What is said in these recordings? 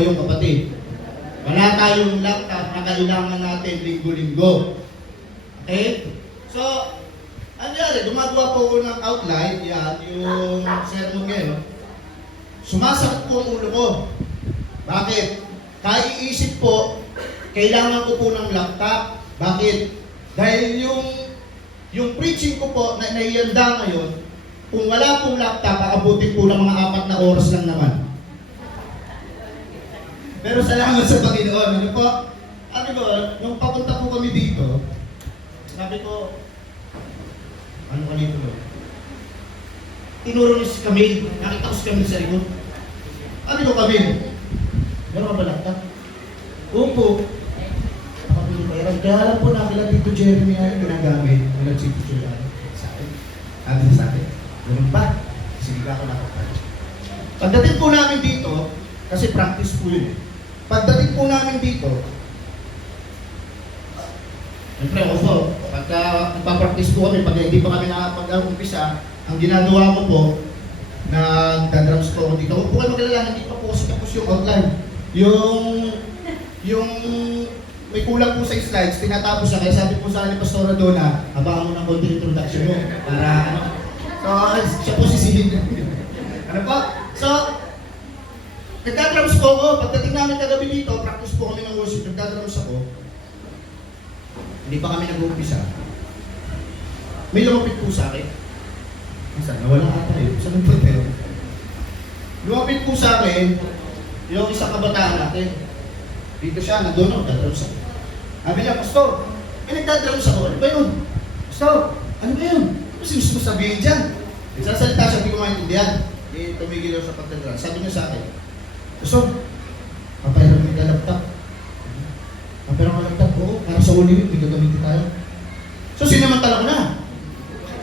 Yung kapatid, wala tayong laptop na kailangan natin linggo-linggo. Okay? So, ano yan? Gumagawa po ko ng outline, yan, yung sermon ngayon. Sumasakit po ang ulo ko. Bakit? Kaiisip po, kailangan ko po ng laptop. Bakit? Dahil yung preaching ko po na naihanda ngayon, kung wala pong laptop, aabutin po ng mga 4 na oras lang naman. Pero salamat sa Panginoon. Ano po? Sabi ko, nung papunta po kami dito, sabi ko, ano kanito? Tinuro niyo si Camille. Nakita ko si Camille sa likod. Sabi ko, Camille, meron ka ba laptop? Opo. Nakapili ko. Kaya alam po namin na dito Jeremy ay ginagamit. Wala si Tito Jeremy. Sa akin. Sabi sa akin, ganun ba? Sige ka ako nakapag. Pagdating po namin dito, kasi practice po yun. Pagdating po namin dito, siyempre also, pagka nagpa-practice po kami, pag hindi pa kami nakapag-umpisa, ang ginagawa ko po, nagda-drums po ako dito. Huwag po kayo magalala, hindi pa po kasi tapos yung outline. Yung may kulang po sa slides, tinatapos siya. Kaya sabi po sa akin ni Pastora Donna, abangan mo ng konti introduction mo. Para ano. So, siya po sisihin. Ano po? So, nagda-drums po ako. Pagdating namin kagabi dito, practice po kami ng worship, nagda-drums ako. Hindi pa kami nag-uumpisa. May lumapit po sa akin. Saan? Nawala ata yun. Saan po pero? Lumapit po sa akin, yung isang kabataan natin. Dito siya, nandun ako, nagda-drums ako. Sabi niya, Pastor, nagda-drums ako. Ano ba yun? Pastor, ano ba yun? Ano gusto mo sabihin dyan? Nagsasalita siya, hindi ko maintindihan. Tumigil ako sa pagdadrums. Sabi niya sa akin, Pastor, papayaran mo yung laptop. Papayaran mo yung laptop ko, para sa uli, may gagamitin tayo. So, sinamantala ko na.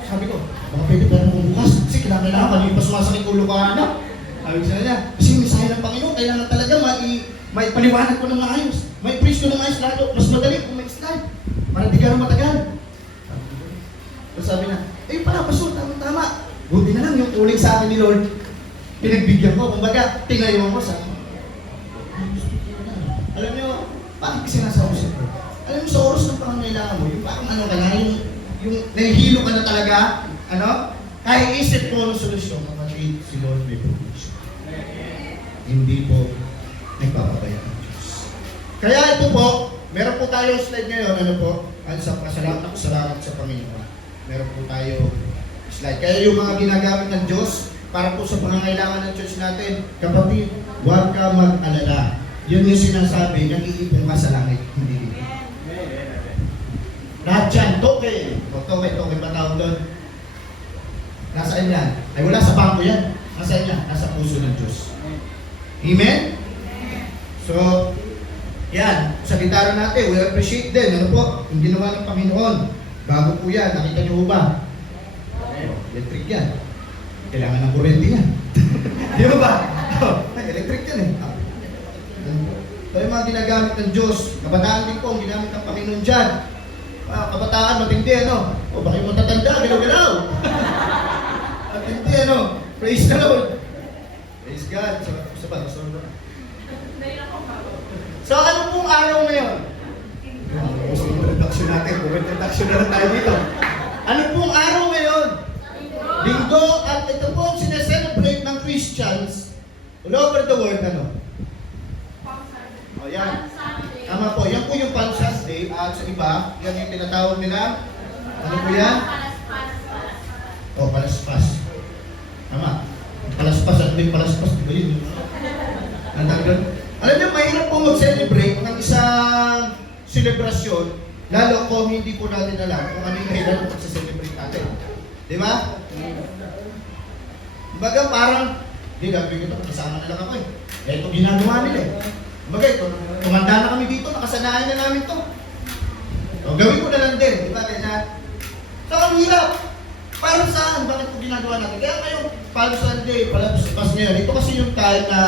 Sabi ko, baka pwede pa rin bukas. Kasi kailangan kanina pa sumasakit ulo ka, anak. Sabi ko niya, kasi yung mensahe ng Panginoon, kailangan talaga may paliwanag ko ng maayos. May preach ko ng maayos lalo. Mas madali kung may slide. Para di ka na matagal. So sabi na, pala, Pastor, tama. Buti na lang yung uling sa akin ni Lord. Pinagbigyan ko. Kumbaga, tinayon ko sa alam niyo, bakit kasi nasa oras ito? Alam niyo, sa oras ng pangangailangan mo, yung parang ano ka na, yung nahihilo ka na talaga, ano? Kaya isip mo ng solusyon, kapatid, si Lord may provision. Hindi po nagpapabaya ng Diyos. Kaya ito po, meron po tayong slide ngayon, ano po? Ano sa pasalamat sa Panginoon. Meron po tayo slide. Kaya yung mga ginagamit ng Diyos, para po sa pangangailangan ng Diyos natin, kapatid, huwag ka mag-alala. Yun yung sinasabi, nag-iipon ka sa langit, hindi dito. Lahat dyan, toke ba tawag doon? Nasaan yan? Ay wala sa bangko yan. Nasaan yan? Nasa puso ng Diyos. Amen? So, yan. Sa gitara natin, we appreciate din. Ano po? Yung ginawa ng Panginoon. Bago po yan. Nakita niyo ba? Electric yan. Kailangan ng kurente yan. Di ba ba? Electric yan eh. So yung mga ginagamit ng Diyos, kabataan din po ang ginamit ng Panginoon dyan. Kabataan, matindi ano? O bakit mo tatanda? Galaw-galaw! Matindi ano? Praise the Lord! Praise God! So ano pong araw ngayon? Gusto yung introduction natin. Kung introduction na lang tayo dito. Ano pong araw ngayon? Linggo. At ito po ang sineselebrate ng Christians all over the world. Ano? O yan. Tama po. Yan po yung Palm Sunday. At sa iba, yan yung tinatawag nila. Ano po yan? O, palaspas. Tama. Palaspas at may palaspas. Di ba yun? Alam niyo, mahirap po mag-celebrate ng isang selebrasyon, lalo kung hindi po natin alam kung ano yung kailan kung sa-celebrate natin. Di ba? Kumbaga parang, hindi, gagawin ko ito, kasama na lang ako eh. Kaya ito ginagawa nila eh. Kumbaga ito, tumanda na kami dito, nakasanayan na namin ito. So, gawin ko na lang din, di ba? Kaya so, ang hirap. Para saan? Bakit ito ginagawa natin? Kaya ngayon, Palm Sunday, Palaspas ngayon, ito kasi yung time na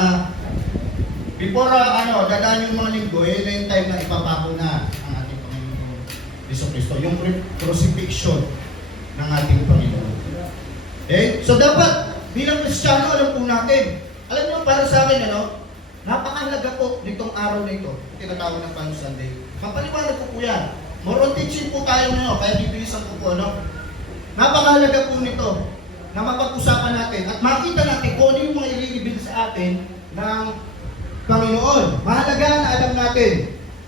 before dadaan yung mga linggo, yun na yung time na ipapako na ang ating Panginoon Hesus Kristo. Yung crucifixion ng ating Panginoon. Okay? So dapat, bilang Kristiyano, alam po natin. Alam niyo, para sa akin, Napakahalaga po nitong araw na ito, tinatawag ng Palm Sunday. Mapaliwanag ko po yan. More on teaching po tayo ngayon, kaya bibilisan ko po, no? Napakahalaga po nito na mapag-usapan natin at makita natin kung ano yung mga ililibig sa atin ng Panginoon. Mahalaga na alam natin,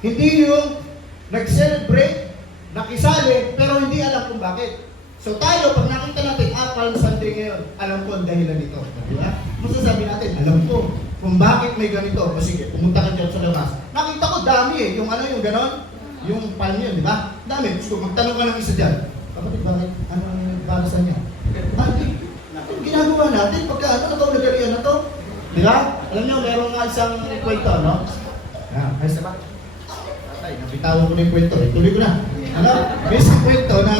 hindi yung nag-celebrate, nakisali, pero hindi alam kung bakit. So tayo, pag nakita natin, Palm Sunday ngayon, alam ko ang dahilan nito. Diba? Masasabi natin, alam ko kung bakit may ganito. O sige, pumunta ka dyan sa labas. Nakita ko dami eh, yung ano, yung ganon, yung palm yun, di ba? Dami. So magtanong ka ng isa dyan. Kapatid, bakit? Ano ang balasan niya? Bakit? Yung ginagawa natin, pagka ano, nagawagalian na to. Di ba? Alam niyo, meron nga isang kwento, no? Ayos na ba? Tatay, nabitawan ko na yung kwento. Tuloy ko na. Ano? May isang kwento na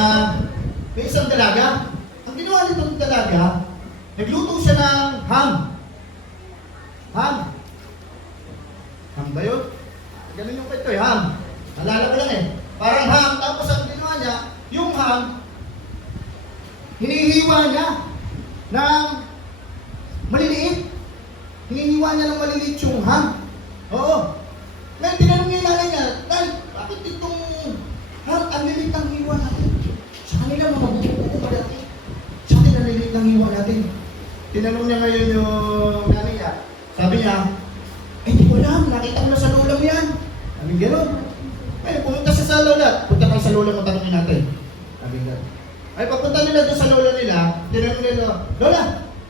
may isang dalaga. Ang ginawa nitong dalaga, nagluto siya ng ham. Ham. Ham ba yun? Ganun yung kwento eh, ham. Nalala ko lang eh. Parang ham, tapos ang ginawa niya, yung ham, hinihiwa niya ng maliliit. Hinihiwa niya ng maliliit yung ham. Oo. Ngayon, tinanong niya yung nanay niya, Tay, bakit itong ham, ang lilit ang hiwa natin? Sa kanila, mga buko-buko malaki. Sa atin, ang lilit ang hiwa natin. Tinanong niya ngayon yung nanay niya. Sabi niya, di ko alam, nakita ko na sa lola mo yan. Sabi gano'n. Ngayon, pumunta siya sa lola. Punta tayo sa lola mo, tanongin natin. Sabi gano'n. Ay, papunta nila doon sa lola nila, tinanong nila, Lola,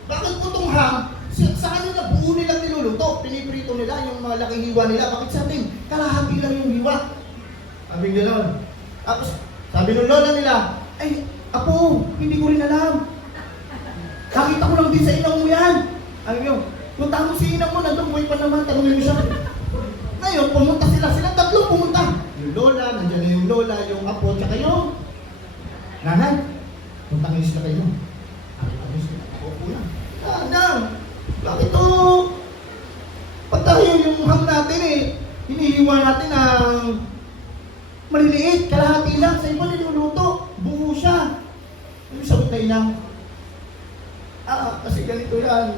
bakit po itong ham, sa kanila buo nilang niluluto, piniprito nila yung malaking hiwa nila, bakit sa atin, kalahati lang yung hiwa. Sabi gano'n. Tapos, sabi ng lola nila, apo, hindi ko rin alam. Nakita ko lang din sa inang mo yan. Sabi nyo, punta mo si inang mo, nandun buhay pa naman, tanongin mo siya. Ngayon, pumunta sila tatlong pumunta. Yung lola, nandiyan na yung lola, yung apo, tsaka yung nanay. Punta ngayon sila kayo. Opo na. Nang, bakit ito? Pag tayo yung ham natin hinihiwa natin ng maliliit, kalahati lang, sa iba niluluto, buo siya. Yung sagot na inang, kasi ganito yan.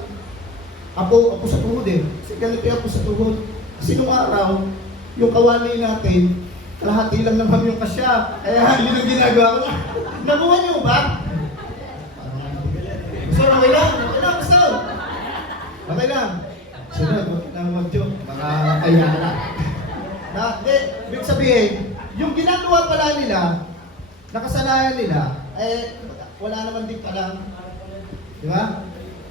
Ako sa tuhod eh. Kasi ganito ako sa tuhod. Kasi nung araw, yung kawali natin, kalahati lang naman yung kasya. Kaya yun ang ginagawa ko. Nakuha niyo ba? So, okay lang. Okay lang, gusto. Okay lang. Sunod, huwag na mag-joke. Baka kaya na. Ibig sabihin, yung ginagawa pala nila, nakasanayan nila, wala naman din palang. Di ba?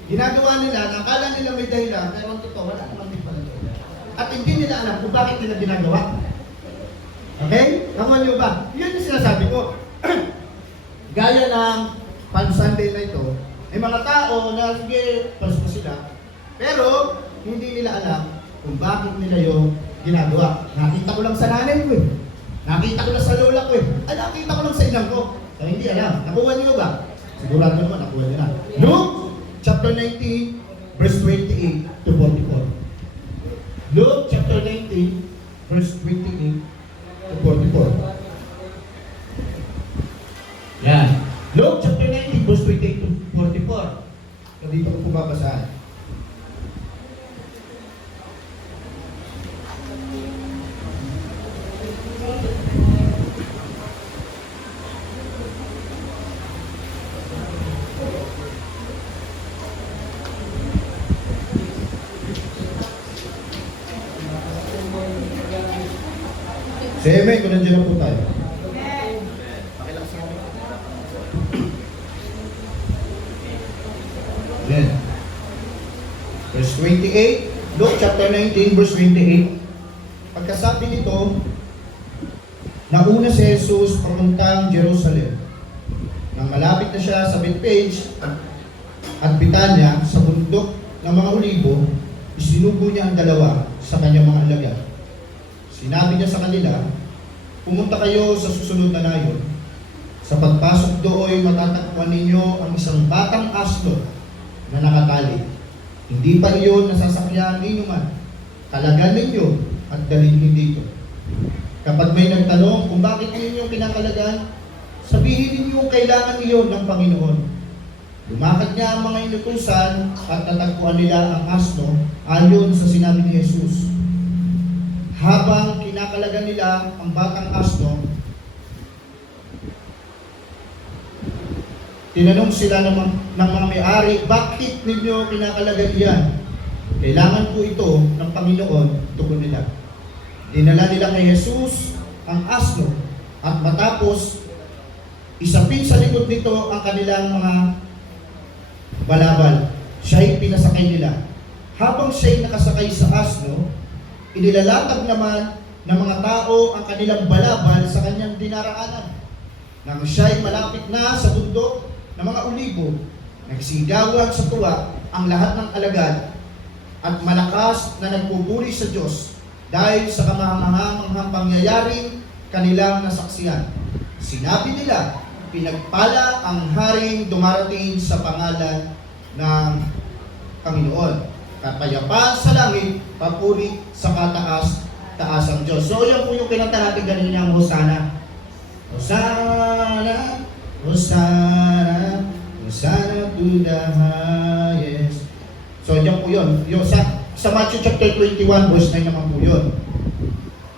Ginagawa nila, nakala nila may dahilan, pero ang totoo, wala naman din pala. At hindi nila alam kung bakit nila ginagawa. Okay? Nakuha niyo ba? Yun yung sinasabi ko. Gaya ng Palm Sunday na ito, may mga tao na sige, pasko sila, pero hindi nila alam kung bakit nila yung ginagawa. Nakita ko lang sa nanay ko eh. Nakita ko lang sa lola ko eh. Nakita ko lang sa inang ko. So hindi alam. Nakuha niyo ba? Sigurado naman, nakuha niyo na. Luke chapter 19, verse 28 to 44. Luke chapter 19, verse 28 to 44. Yan. Luke chapter 19, verse 28 to 44. So dito ko pumabasahan. Say amen kung nandiyan na po tayo. Amen. Verse 28, Luke chapter 19, verse 28. Pagkasabi nito, nauna si Jesus papuntang Jerusalem. Nang malapit na siya sa Bethpage at Betania sa bundok ng mga Olibo, isinugo niya ang dalawa sa kanyang mga alagad. Sinabi niya sa kanila, pumunta kayo sa susunod na nayon. Sa pagpasok doon, matatagpuan ninyo ang isang batang asno na nakatali. Hindi pa iyon nasasakyan ninyo man. Kalagan ninyo at dalhin dito. Kapag may nagtanong kung bakit ninyo kinakalagan, sabihin ninyo kailangan iyon ng Panginoon. Lumakad niya ang mga inutusan at natagpuan nila ang asno ayon sa sinabi ni Jesus. Habang kinakalagan nila ang batang asno, tinanong sila ng mga may-ari, bakit ninyo kinakalagan yan? Kailangan po ito ng Panginoon, tugon nila. Dinala nila kay Jesus ang asno at matapos isapin sa likod nito ang kanilang mga balabal. Siya'y pinasakay nila. Habang siya'y nakasakay sa asno, inilalatag naman ng mga tao ang kanilang balabal sa kanyang dinaraanan. Nang siya'y malapit na sa bundok ng mga Olibo, nagsigawan sa tuwa ang lahat ng alagad at malakas na nagpupuri sa Diyos dahil sa kamahamanghang pangyayaring kanilang nasaksiyan. Sinabi nila, pinagpala ang haring dumarating sa pangalan ng Panginoon. Kapayapaan sa langit, papuri sa kataas-taasang Diyos. So yan po yung kinanta natin kanina, Hosana. Hosana, Hosana, Hosana to the highest. So yan po yun. Yung sa Matthew chapter 21, verse 9 naman po yun.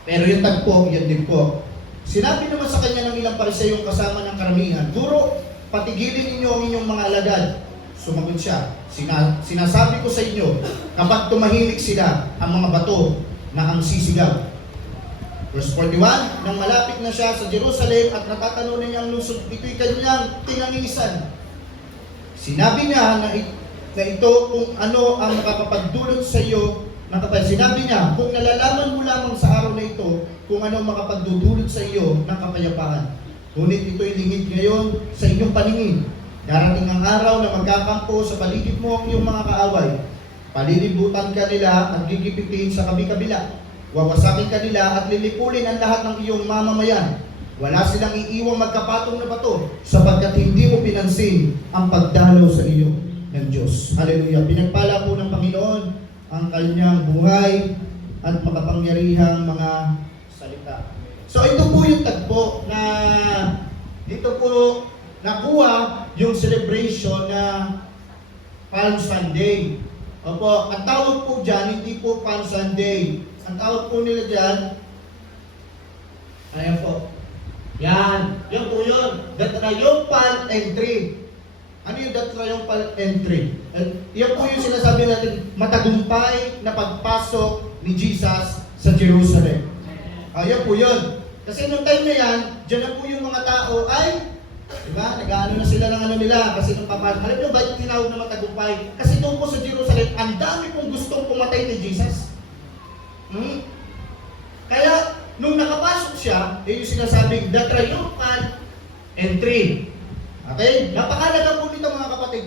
Pero yung tagpo, yan din po. Sinabi naman sa kanya ng ilang Pariseyong kasama ng karamihan, Guro, patigilin ninyo ang inyong mga alagad. Sumagot siya, sinasabi ko sa inyo, kapag tumahimik sila, ang mga bato na ang sisigaw. Verse 41, nang malapit na siya sa Jerusalem at natatanunan niya ang lungsod, ito'y kanyang tinangisan. Sinabi niya na ito kung ano ang makakapagdulot sa iyo ng kapayapaan. Sinabi niya, kung nalalaman mo lamang sa araw na ito kung ano ang makapagdudulot sa iyo ng kapayapaan. Ngunit ito'y lingid ngayon sa inyong paningin. Darating ang araw na magkakampo sa paligid mo ang iyong mga kaaway. Palilibutan ka nila at gigipitin sa kabi-kabila. Wawasakin ka nila at lilipulin ang lahat ng iyong mamamayan. Wala silang iiwang magkapatong na bato sapagkat hindi mo pinansin ang pagdalaw sa iyo ng Diyos. Hallelujah. Pinagpala po ng Panginoon ang kanyang buhay at makapangyarihang mga salita. So ito po yung tagpo na dito po nakuha yung celebration na Palm Sunday. Opo, ang tawag po dyan, hindi po Palm Sunday. Ang tawag po nila dyan, ayan po. Yan, yun po yun. The Triumphal Entry. Ano yung the Triumphal Entry? Yan po yung sinasabi natin, matagumpay na pagpasok ni Jesus sa Jerusalem. Yan po yun. Kasi nung time na yan, dyan na po yung mga tao ay, diba, nag-ano na sila ng ano nila, kasi nung papasok. Alam nyo ba yung tinawag na matagumpay? Kasi doon po sa Jerusalem, ang dami pong gustong pumatay ni Jesus. Kaya, nung nakapasok siya, yung sinasabing the Triumphal Entry. Okay? Napakalaga po nito mga kapatid.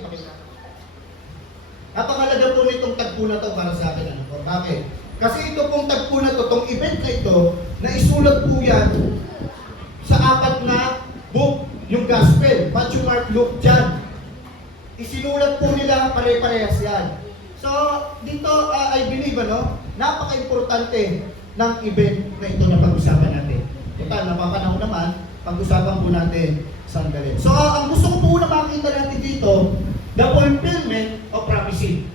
Napakalaga po nitong tagpo na to para sa akin. Ano? Bakit? Kasi ito pong tagpo na to, itong event na ito, na isulat po yan sa 4 na book, yung Gospel, Matthew, Mark, Luke, John. Isinulat po nila pare-parehas yan. So, dito, I believe, napaka-importante ng event na ito na pag-usapan natin. Total, napapanahon naman, pag-usapan po natin sandali. So, ang gusto ko po na makita natin dito, the fulfillment of prophecy.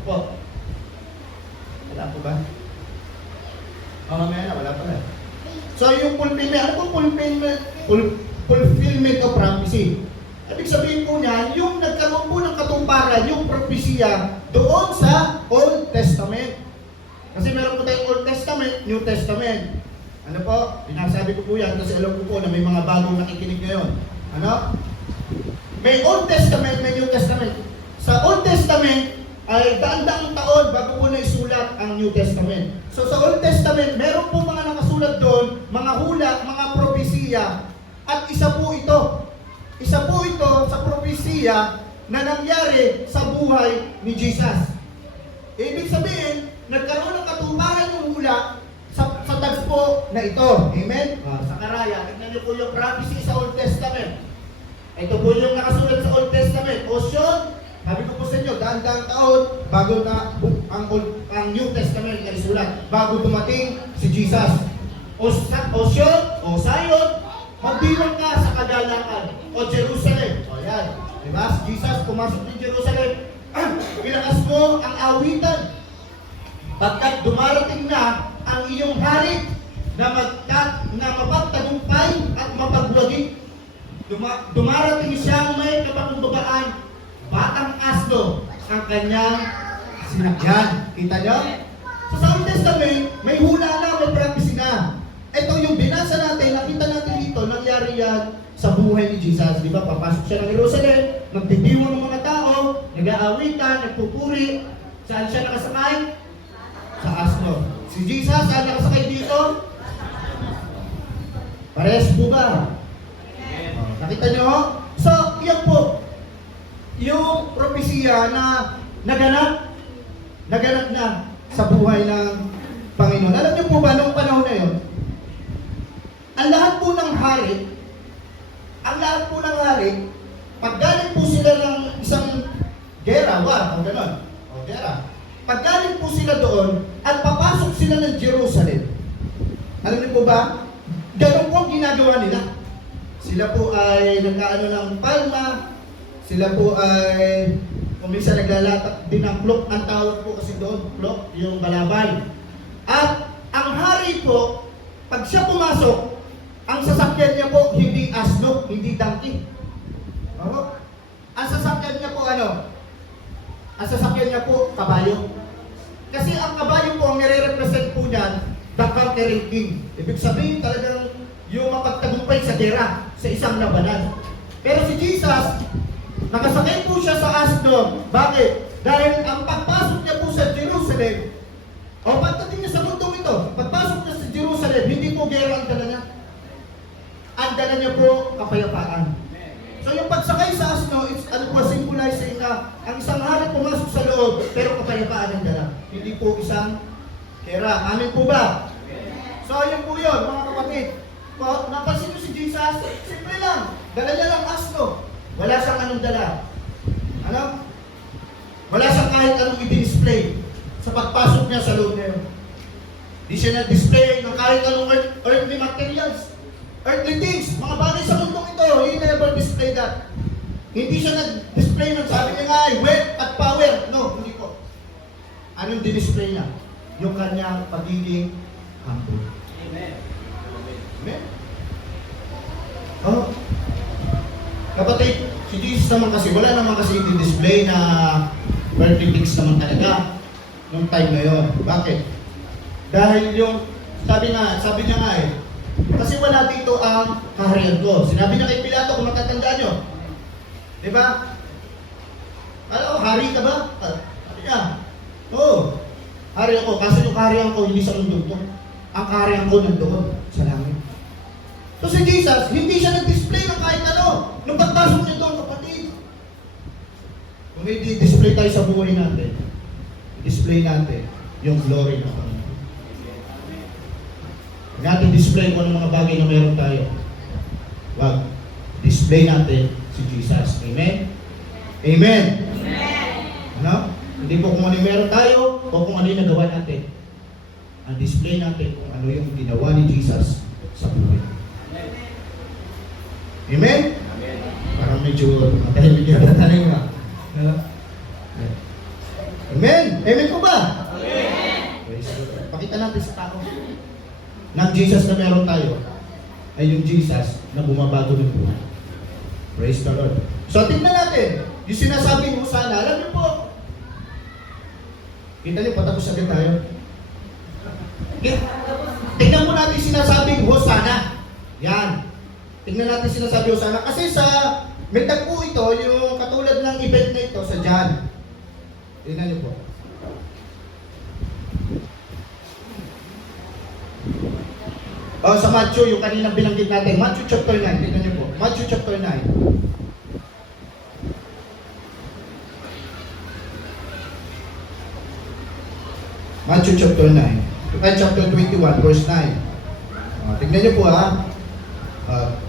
Opo. Wala po ba? Mamaya na, wala pa na. So, yung fulfillment, ano po fulfillment of prophecy? Ibig sabihin po niya, yung nagkaroon po ng katuparan, yung propesya doon sa Old Testament. Kasi meron po tayong Old Testament, New Testament. Ano po? Pinasabi ko po yan kasi alam ko po na may mga bagong nakikinig ngayon. Ano? May Old Testament, may New Testament. Sa Old Testament ay daan-daang taon bago po na isulat ang New Testament. So sa Old Testament, meron po mga nakasulat doon, mga hula, mga propesya. At isa po ito sa propesya na nangyari sa buhay ni Jesus. Ibig sabihin, nagkaroon ng katuparan yung hula sa tagpo na ito. Amen? Sa karaya, tignan niyo po yung prophecy sa Old Testament. Ito po yung nakasulat sa Old Testament. Ocean, sabi ko po sa inyo, daan-daang taon bago na ang New Testament na isulat, bago dumating si Jesus. Ocean, o Zion, magbilang ka sa kagalakan, o Jerusalem. O yan. Diba? Si Jesus pumasok ng Jerusalem. Ilakas mo ang awitan. Pagkat dumarating na ang iyong hari na mapagtagumpay at mapagwagi. Dumarating siyang may kapakumbabaan, batang asno ang kanyang sinakyan. Kita nyo? Sa Old Testament, may hula na, may prophecy na. Ito yung binasa natin, nakita natin dito, nangyari yan sa buhay ni Jesus. Di ba? Papasok siya ng Jerusalem, magdidiwang ng mga tao, nag-aawitan, nagpupuri. Saan siya nakasakay? Sa asno. Si Jesus, saan nakasakay dito? Parehas po ba? Nakita nyo? So, yan po. Yung propesya na naganap na sa buhay ng Panginoon. Alam niyo po ba, noong panahon na yun, ang lahat po ng hari, pag galing po sila ng isang gera, o gano'n, pag galing po sila doon, at papasok sila ng Jerusalem, alam niyo po ba, gano'n po ang ginagawa nila. Sila po ay nagkaano ng palma, sila po ay kung minsan naglalatak din ng cloak, ang tawag po kasi doon, cloak, yung balabal. At ang hari po, pag siya pumasok, ang sasakyan niya po, hindi asno, hindi donkey. Ang sasakyan niya po ano? Ang sasakyan niya po, kabayo. Kasi ang kabayo po, ang nire-represent po niyan, the conquering king. Ibig sabihin talagang yung mapagtagumpay sa gera, sa isang labanan. Pero si Jesus, nakasakay po siya sa asno. Bakit? Dahil ang pagpasok niya po sa Jerusalem, o pagdating niya sa mundong ito, pagpasok niya sa Jerusalem, hindi po gera ang dala niya. Ang dala niya po, kapayapaan. So yung pagsakay sa asno, it's symbolizing na ang isang hari pumasok sa loob, pero kapayapaan ang dala. Hindi po isang gera. Amin po ba? So yun po yun, mga kapatid. Napansin niyo si Jesus, simple lang. Dala niya lang asno. Wala siyang anong dala. Ano? Wala siyang kahit anong i-display sa pagpasok niya sa loob niya. Di siya nag-display ng kahit anong earthly materials. Earthly things, mga bagay sa mundong ito, he never display that. Hindi siya nag-display ng sabi niya nga ay wealth at power. No, hindi po. Anong di-display niya? Yung kanyang pagiging humble. Amen. Amen? Oh. Kapatid, si Jesus naman kasi, wala naman kasi i-display na earthly things naman talaga nung time na yun. Bakit? Dahil yung, sabi niya nga kasi wala dito ang kaharian ko. Sinabi niya kay Pilato, kung matatandaan nyo. Diba? Alam ko, hari ka ba? Sabi niya, oo, hari ako. Kasi yung kaharian ko, hindi sa mundo ko. Ang kaharian ko nandoon sa langit. So si Jesus, hindi siya nag-display ng kahit ano. Nung pagpasok niya doon, kapatid. Kung i-display tayo sa buhay natin, i-display natin yung glory ng Panginoon. Natin display kung ano mga bagay na meron tayo. Wag. Display natin si Jesus. Amen? Amen? Amen. Ano? Hindi po kung ano yung meron tayo o kung ano yung nagawa natin. Ang display natin kung ano yung ginawa ni Jesus sa buhay. Amen? Amen. Parang medyo natanay nga. Amen? Amen po ba? Amen. Pakita natin sa tao. Ng Jesus na meron tayo ay yung Jesus na bumabago ng buhay. Praise the Lord. So tingnan natin, yung sinasabing Hosana, alam niyo po, kita niyo, patapos agad tayo. Tingnan mo natin sinasabing Hosana. Yan. Tingnan natin sinasabing Hosana. Kasi sa, may tagpo ito, yung katulad ng event na ito sa John. Tingnan niyo po. Sa Matthew, yung kaninang binanggit natin, Matthew chapter 9, tingnan niyo po. Matthew chapter 9. Matthew chapter 9. Chapter 21, verse 9. Tingnan niyo po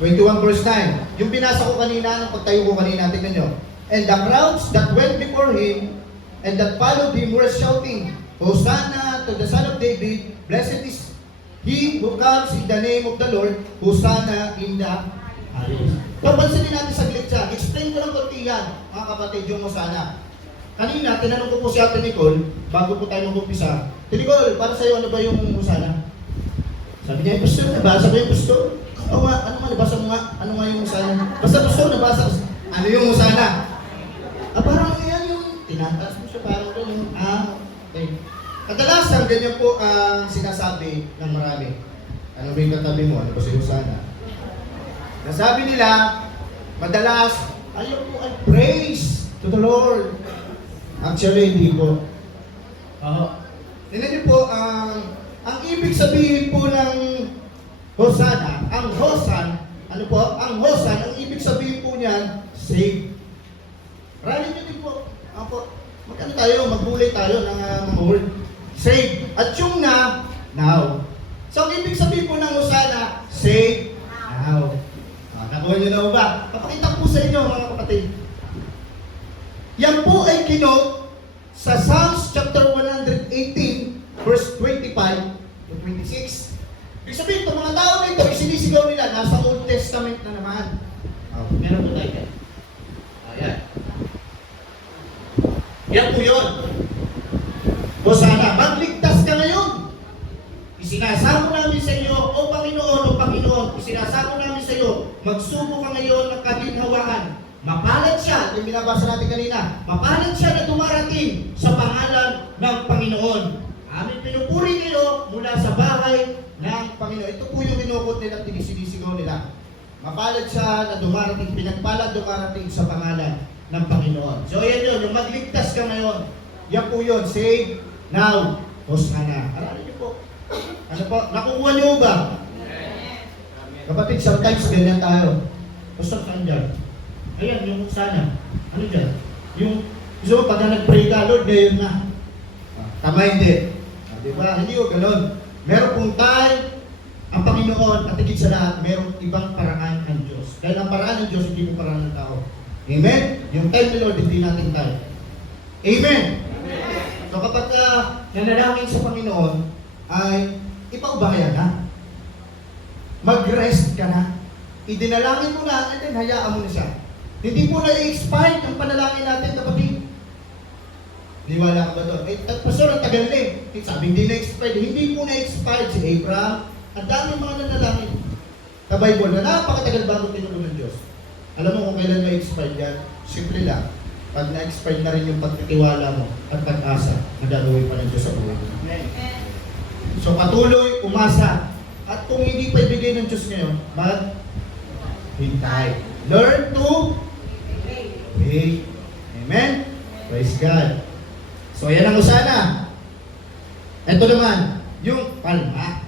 21 verse 9. Yung binasa ko kanina, nung pagtayo ko kanina, tingnan niyo. And the crowds that went before him and that followed him were shouting, Hosanna to the Son of David, blessed is He who comes in the name of the Lord, Hosanna in the Ayos. Papansinin natin saglit siya. Explain ko lang konti yan, mga kapatid, yung Hosana. Kanina, tinanong ko po si Ate Nicole, bago po tayo mag-umpisa. Ate Nicole, para sa'yo, ano ba yung Hosana? Sabi niya, pastor, nabasa ba yung pastor? Oo nga, ano nga, nabasa mo nga? Ano nga yung Hosana? Basta pastor, nabasa. Ano yung Hosana? Parang yan yung, tinataas mo siya, parang yung, okay. Kadalasan, ganyan po ang sinasabi ng marami. Ano ba yung katabi mo? Ano ba si Hosana? Nasabi nila, madalas, ayaw po ay praise to the Lord. Actually, hindi po. Tingnan niyo po, ang ibig sabihin po ng Hosana, ang Hosan, ano po? Ang Hosan, ang ibig sabihin po niyan, save. Rally niyo din po. Magkano tayo, magbulay tayo ng mga word. Save. At yung now. So, ang ibig sabihin po ng Hosana, save now. Nakuha niyo na ba? Papakita po sa inyo, mga kapatid. Yan po ay kinote sa Psalms chapter 118, verse 25 to 26. Ibig sabihin, itong mga tao na ito, isinisigaw nila, nasa Old Testament na naman. Meron po tayo. Ayan. Yan po yun. Hosana, magligtas ka ngayon. Isinasamo namin sa iyo, o Panginoon, isinasamo namin sa iyo, magsubo ka ngayon ng kaginhawaan. Mapalad siya, yung binabasa natin kanina, mapalad siya na dumarating sa pangalan ng Panginoon. Amin pinupuri kayo mula sa bahay ng Panginoon. Ito po yung binukot nila, tinisinisigaw nila. Mapalad siya na dumarating, pinagpalad dumarating sa pangalan ng Panginoon. So yan yun, yung magligtas ka ngayon. Yan po yun, save now. Hosana. Aralin niyo po. Ano po? Nakukuha niyo ba? Kapatid, sometimes ganyan tayo. Basta saan dyan? Ayan, yung Hosana. Ano dyan? Yung, gusto mo, pag nag-pray ka, Lord, ngayon na. Tama hindi. Diba? Hindi ko ganun. Meron pong time, ang Panginoon, at higit sa lahat, merong ibang paraan ng Diyos. Dahil ang paraan ng Diyos, hindi mo paraan ng tao. Amen? Yung time ni Lord, hindi natin tayo. Amen? So kapag nanalangin sa Panginoon, ay ipaubahayan na. Mag-rest ka na. Idinalangin mo na, and then hayaan mo na siya. Hindi po na-expire ang panalangin natin, kapatid. Niwala ka ba doon? Pastor, ang tagal na eh. Sabi, hindi na-expire. Hindi po na-expire si Abraham. Ang dami mga nanalangin sa Bible na napakatagal bago tinulong ng Diyos. Alam mo kung kailan ma-expire yan? Simple lang. Pag na-expire na rin yung pagtitiwala mo at pag-asa na gagawin pa ng Diyos sa buhay mo. So patuloy, umasa. At kung hindi pa ibigay ng Diyos ngayon, hintay. Learn to obey. Amen? Praise God. So yan ang Hosana. Ito naman, yung palma.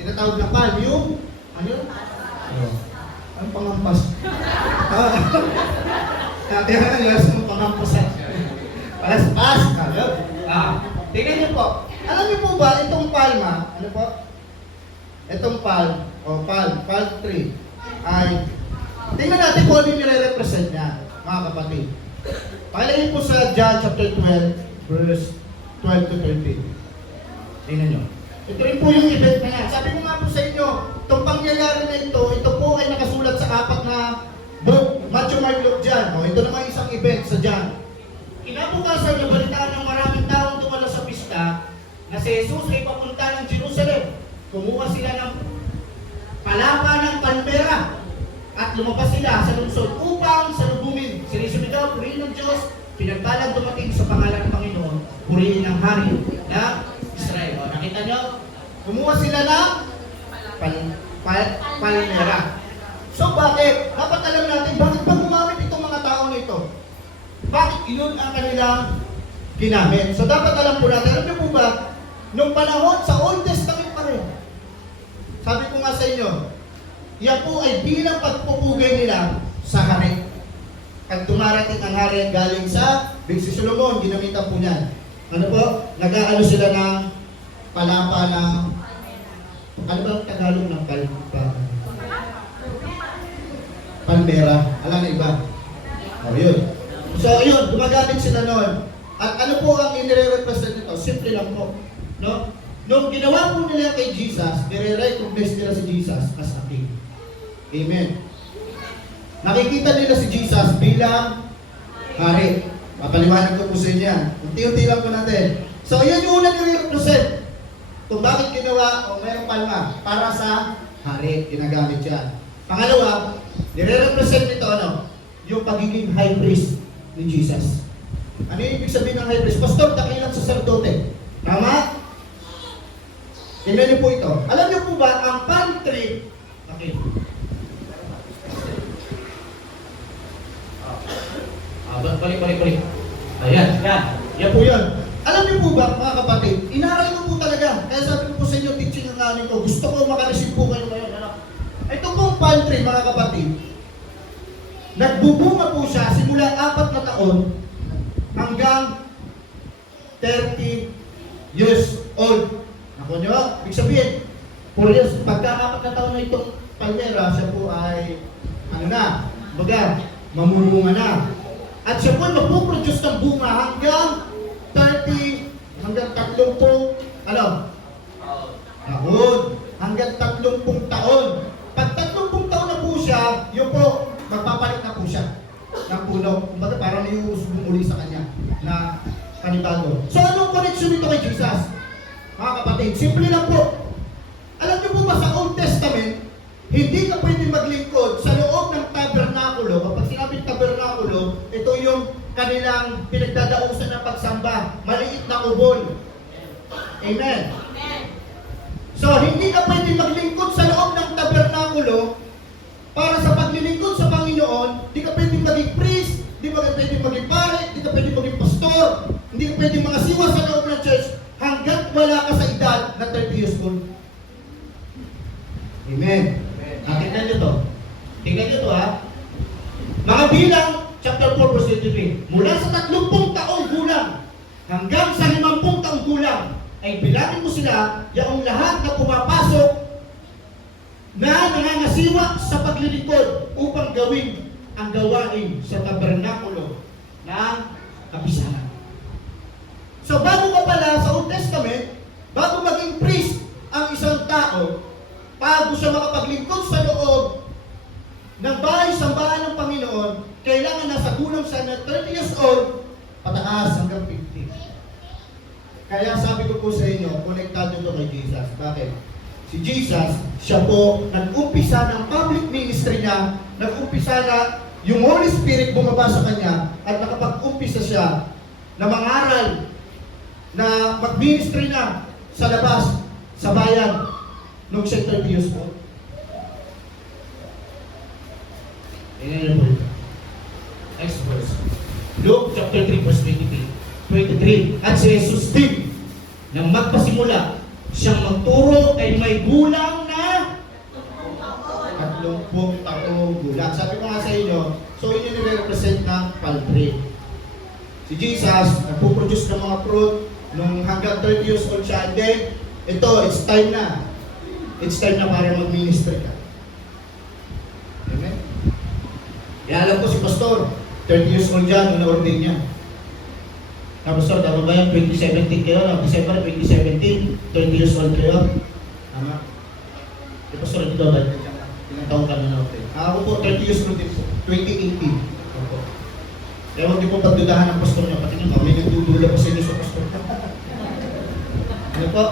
Tinatawag na palm, yung ano? Ang pangampas. Dati na yung pangampas. Palaspas. Tingnan niyo po. Alam niyo po ba, itong palma, ano po? Itong palm tree, ay, tingnan natin kung ano yung nire-represent niya, mga kapatid. Pakilagay po sa John chapter 12, verse 12 to 13. Tingnan niyo. Ito rin po yung event na yan. Sabi ko nga po sa inyo, itong pangyayari na ito po ay nakasulat sa 4 na book, Matthew, Mark, Luke, John. Ito naman isang event sa John. Kinabukasan, nabalitaan ng maraming taong dumalo sa pista na si Jesus ay papunta ng Jerusalem. Kumuha sila ng palapa ng palmera at lumabas sila sa lungsod upang salubungin. Sinisigaw, purihin ng Diyos, pinagbalag dumating sa pangalan ng Panginoon, purihin ng hari ng Israel. Nakita nyo? Kumuha sila ng palmera. So bakit? Dapat alam natin, bakit ba gumamit itong mga tao nito? Bakit yun ang kanilang ginamit? So dapat alam po natin, alam niyo po ba, nung panahon sa Old Testament pa rin, sabi ko nga sa inyo, yan po ay bilang pagpupugay nila sa hari. Pag dumarating ang hari galing sa Big si Solomon, ginamitan po niyan. Ano po? Nag-aano sila ng palapa ng, ano ba ang Tagalog ng palmera? Alam na iba? Yun. So yun, gumagamit sila noon. At ano po ang inire-represent nito? Simple lang po. No? Nung ginawa po nila kay Jesus, nire-recognize nila si Jesus as a king. Amen. Nakikita nila si Jesus bilang hari. Papaliwanag ko po sa inyo yan. Unti-unti lang po natin. So, yan yung unang nire-represent. Kung bakit ginawa o mayroong palma para sa hari, ginagamit yan. Pangalawa, nire-represent nito yung pagiging high priest ni Jesus. Ano yung ibig sabihin ng high priest? Pastor, dakilang saserdote. Tama? Tingnan niyo po ito. Alam niyo po ba, ang pantry, okay. Balik. Ayan. Yan po yun. Alam niyo po ba, mga kapatid, inaral ko po talaga. Kaya sabi ko po sa inyo, teaching ang amin ko, gusto ko makareceive po kayo ngayon. Ito pong pantry, mga kapatid, nagbubunga po siya simula 4 na taon hanggang 30 years old. Ako nyo, ibig sabihin, 4 years, pagka 4 na taon na itong palmera, siya po ay, mamulunga na. At siya po ay magpuproduce ng bunga hanggang 30, hanggang 30, hanggang 30 taon. Pag 30 taon na po siya, yun po, magpapalit na po siya ng puno. Kumbaga parang may uusbong uli sa kanya na panibago. So anong connection nito kay Jesus? Mga kapatid, simple lang po. Alam niyo po ba sa Old Testament, hindi ka pwede maglingkod sa loob ng tabernakulo. Kapag sinabing tabernakulo, ito yung kanilang pinagdadausan ng pagsamba. Maliit na kubol. Amen. So, hindi ka pwede maglingkod sa loob ng tabernakulo para sa paglilingkod sa Panginoon. Hindi ka pwede maging priest, hindi ka pwede maging pare, hindi ka pwede maging pastor, hindi ka pwede mga siwa sa loob ng church hanggat wala ka sa edad na 30 years old. Amen. Tingnan nyo to. Tingnan nyo to, ha. Mga Bilang, chapter 4, verse 23. Mula sa 30 taong gulang hanggang sa 50 taong gulang, ay bilangin mo sila yung lahat na pumapasok na nangangasiwa sa paglilingkod upang gawin ang gawain sa tabernakulo ng kapisanan. So bago ka pala sa Old Testament, bago maging priest ang isang tao, bago siya makapaglingkod sa loob ng bahay-sambahan ng Panginoon, kailangan nasa gulang siya na 30 years old, pataas hanggang 50. Kaya sabi ko po sa inyo, konektado ito kay Jesus. Bakit? Si Jesus, siya po, nag-umpisa ng public ministry niya, nag-umpisa na yung Holy Spirit bumaba sa kanya, at nakapag-umpisa siya na mangaral, na mag-ministry na sa labas, sa bayan, nung siya 30 years old. Ayan po ito. Next verse. Luke chapter 3 verse 23. At si Jesus din, nang magpasimula, siyang magturo ay may gulang na 30 taong gulang. Sabi ko nga sa inyo, so yun yung nire-represent ng paltry. Si Jesus, nagpuproduce ng mga fruit nung hanggang 30 years old siya. And then, ito, it's time na. It's time na para mag-ministry ka. Amen? Kaya alam ko si Pastor, 30 years old yan, nung na-ordain niya. Pastor, tama ba yan? 2017 kayo, December 2017, 30 years old kayo. Tama? Pastor, ito daw, ilang taong ka na na-ordain. Ako po, 30 years old din po, 2018. Ako. Kaya huwag niyo po pagdudahan ng pastor niya, pati niyo, may nagdudula pa sa inyo sa pastor. Ano po?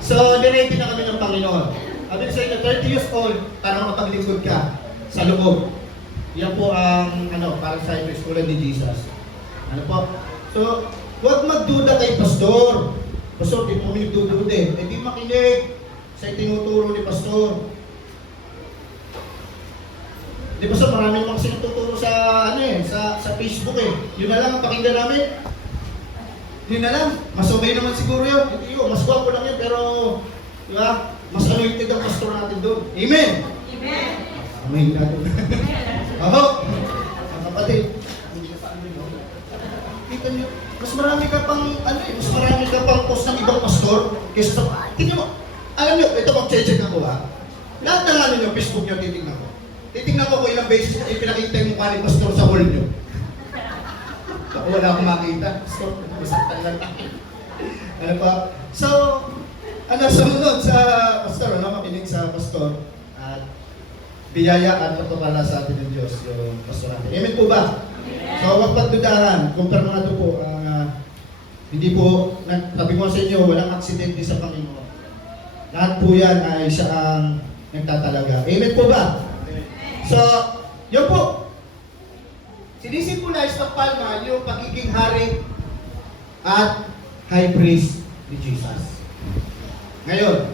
So, niready na kami ng Panginoon. Sabi sa inyo, 30 years old, para makapaglingkod ka sa loob. Yan po ang, para sa eskwela ni Jesus. Ano po? So, huwag magduda kay Pastor. Pastor, di po kami nagdududa eh. Hindi makinig sa itinuturo ni Pastor. Di ba sa maraming mga sinututuro sa, sa Facebook eh. Yun na lang ang pakinggan namin. Yun na lang. Mas okay naman siguro yun. Hindi yun. Mas guwapo lang yun. Pero, di ba? Mas anointed ang pastor natin doon. Amen! Amen! Amen natin. Ako! Ang kapatid. Kita niyo, mas marami ka pang, mas marami ka pang post ng ibang pastor kaysa sa, tingnan mo, alam niyo, ito mag-check ako ha. Lahat ng niyo, Facebook niyo, titignan ko. Titignan ko kung ilang beses ipinakita yung mukha ni pastor sa wall niyo. Ako wala akong makita. So, masaktan lang tayo. Ano pa? So, sumunod sa pastor, makinig sa pastor. At biyaya at pagpapala sa atin ng Diyos, yung pastor natin. Amen po ba? So, huwag pagdudahan, kumpirmado po, hindi po, sabi ko sa inyo, walang aksidente sa Panginoon. Lahat po yan ay siya ang nagtatalaga. Amen po ba? So, yun po. Sinisimbolize ng palma yung pagiging hari at high priest ni Jesus. Ngayon,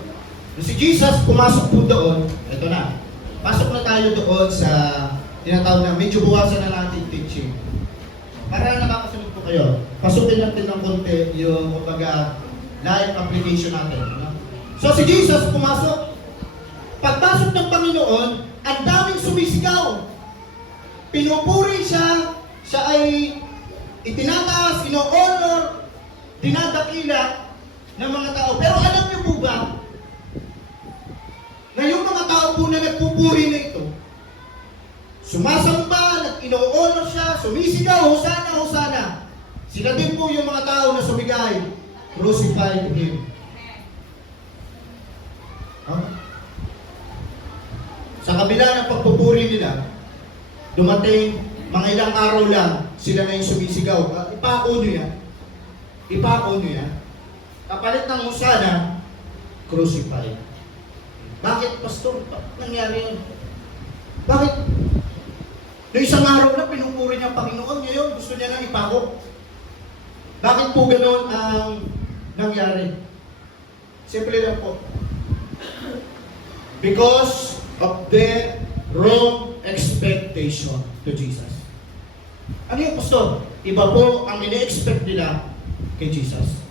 nung si Jesus pumasok po doon, ito na, pasok na tayo doon sa tinatawag na medyo buwasan na natin teaching. Para nakakasunod po kayo, pasukin natin ng konti yung kumbaga live application natin. No? So si Jesus pumasok. Pagpasok ng Panginoon, ang daming sumisigaw. Pinupuri siya, siya ay itinataas, ino-honor, dinadakila ng mga tao. Pero alam niyo po ba, na yung mga tao po na nagpupuri na ito, sumasamba, ino-honor siya, sumisigaw, Hosana, Hosana. Sila din po yung mga tao na sumigay, crucify him. Huh? Sa kabila ng pagpupuri nila, dumating mga ilang araw lang, sila na yung sumisigaw. Ipako nyo yan. Ipako nyo yan. Kapalit ng Hosana, crucify. Bakit, Pastor? Nangyari yun? Bakit? Noong isang araw na pinupuri niya ang Panginoon, ngayon gusto niya nang ipako. Bakit po ganoon ang nangyari? Simple lang po. Because of their wrong expectation to Jesus. Ano yung Pastor? Iba po ang ine-expect nila kay Jesus.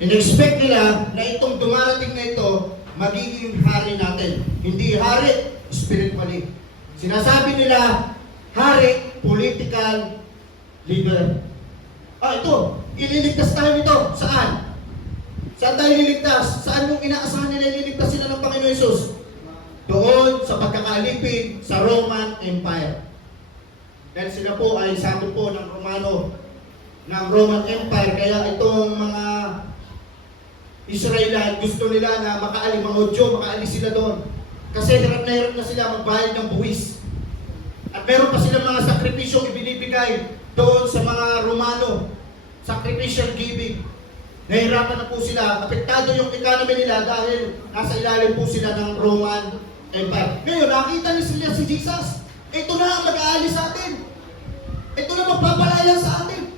Ine-expect nila na itong dumarating na ito magiging hari natin. Hindi hari spiritually. Sinasabi nila, hari, political leader. Ito, ililigtas tayo nito. Saan? Saan tayo ililigtas? Saan yung inaasahan nila ililigtas sila ng Panginoon Hesus? Doon sa pagkakaalipin sa Roman Empire. Dahil sila po ay sabi po ng Romano, ng Roman Empire, kaya itong mga Israelite, gusto nila na makaalis, mga Hudyo, makaalis sila doon. Kasi hirap na sila magbayad ng buwis. At meron pa silang mga sakripisyong ibinibigay doon sa mga Romano. Sacrificial giving. Nahihirapan na po sila. Apektado yung economy nila dahil nasa ilalim po sila ng Roman Empire. Ngayon, nakita nila si Jesus. Ito na ang mag-aalis sa atin. Ito na magpapalaya sa atin.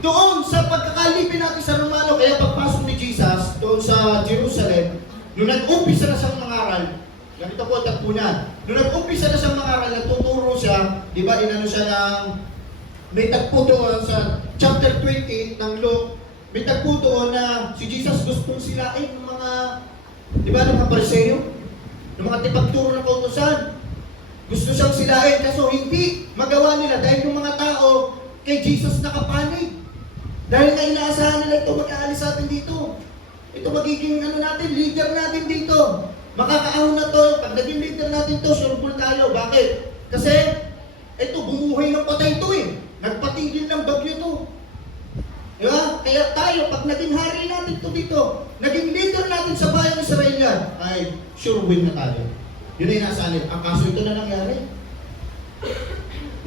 Doon sa pagkakalipin natin sa Romano, kaya pagpasok ni Jesus doon sa Jerusalem, nung nag-umpisa na siyang mangaral, ganito po ang tagpo niya. Nung nag-umpisa na siyang mangaral, nagtuturo siya, di ba, inano siya ng, may tagpo doon sa chapter 20 ng Luke, may tagpo doon na si Jesus gustong silain ng mga, di ba, ng mga Pariseo, ng mga tipagturo ng kautusan. Gusto siyang silain, kaso hindi magawa nila dahil yung mga tao kay Jesus nakapanig. Dahil na inaasahan nila ito, mag-aalis sa atin dito. Ito magiging natin, leader natin dito. Makakaahon na to. Pag naging leader natin to, sure tayo. Bakit? Kasi, ito, bumuhay ng patay ito eh. Nagpatigil ng bagyo to. Diba? Kaya tayo, pag naging hari natin to dito, naging leader natin sa bayang Israel, ay sure win na tayo. Yun ay nasa alim. Ang kaso ito na nangyari.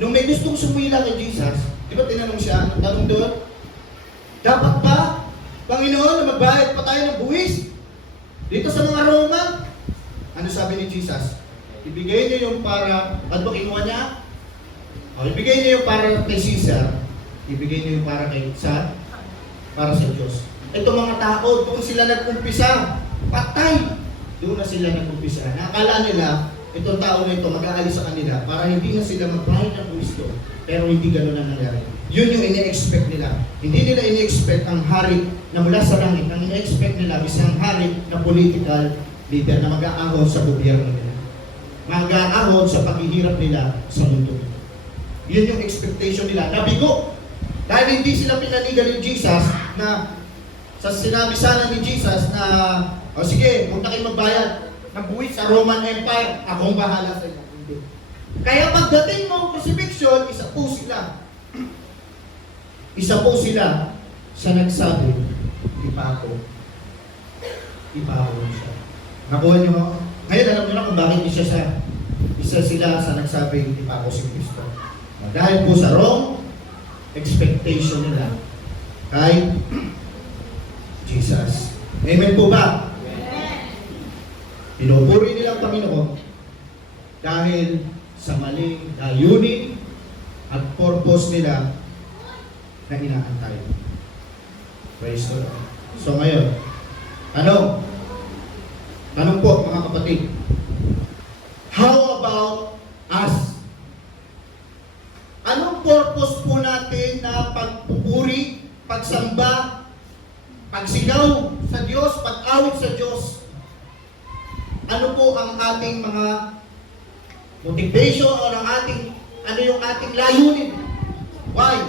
Nung may gustong sumila kay Jesus, di ba tinanong siya, ang tanong doon, dapat ba, Panginoon, na magbayad pa tayo ng buwis dito sa mga Roma? Ano sabi ni Jesus? Ibigay niyo yung para, ba't ba kinuha niya? Ibigay niyo yung para kay Caesar, ibigay niyo yung para kay para sa Diyos. Ito mga tao, doon sila nag-umpisa, patay. Doon na sila nag-umpisa. Nakakala nila, itong tao na ito mag-aalis sa kanila para hindi na sila magbayad ng buwis doon. Pero hindi gano'n ang nangyari. Yun yung ini-expect nila. Hindi nila ini-expect ang hari na mula sa langit. Ang ini-expect nila isang hari na political leader na mag-aahon sa gobyerno nila. Mag-aahon sa paghihirap nila sa mundo. Yun yung expectation nila. Nabigo. Dahil hindi sila pinanigan ni Jesus na sa sinabi sana ni Jesus na sige, huwag na kayo magbayad ng buwis sa Roman Empire. Akong bahala sa inyo. Hindi. Kaya pagdating mo crucifixion, isa po sila. Isa po sila sa nagsabi, ipako. Ipako siya. Nakuha niyo mo? Ngayon, alam nyo na kung bakit isa sila sa nagsabing hindi pa ako si Kristo. Dahil po sa wrong expectation nila kay Jesus. Amen po ba? Pinupuri nilang Panginoon dahil sa maling layunin at purpose nila na inaantay. Praise the Lord. So ngayon, tanong po mga kapatid, how about us? Anong purpose po natin na pagpupuri, pagsamba, pagsigaw sa Diyos, pag-awit sa Diyos? Ano po ang ating mga motivation o ano yung ating layunin? Why?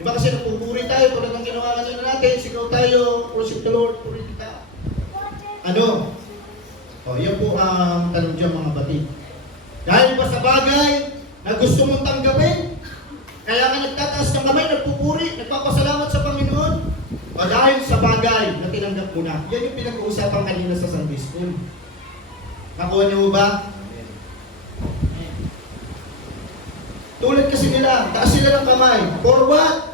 Diba kasi nagpupuri tayo, tulad ng ginawa kanina natin, sigaw tayo, worship the Lord, puri kita. Yan po ang tanong dyan mga batid. Dahil ba sa bagay na gusto mong tanggapin, kaya ka nagtataas ng kamay, nagpupuri, nagpapasalamat sa Panginoon, o dahil sa bagay na tinanggap mo na. Yan yung pinag-uusapan kanina sa Sunday School. Nakuha niyo ba? Tulad kasi nila, taas sila ng kamay. For what?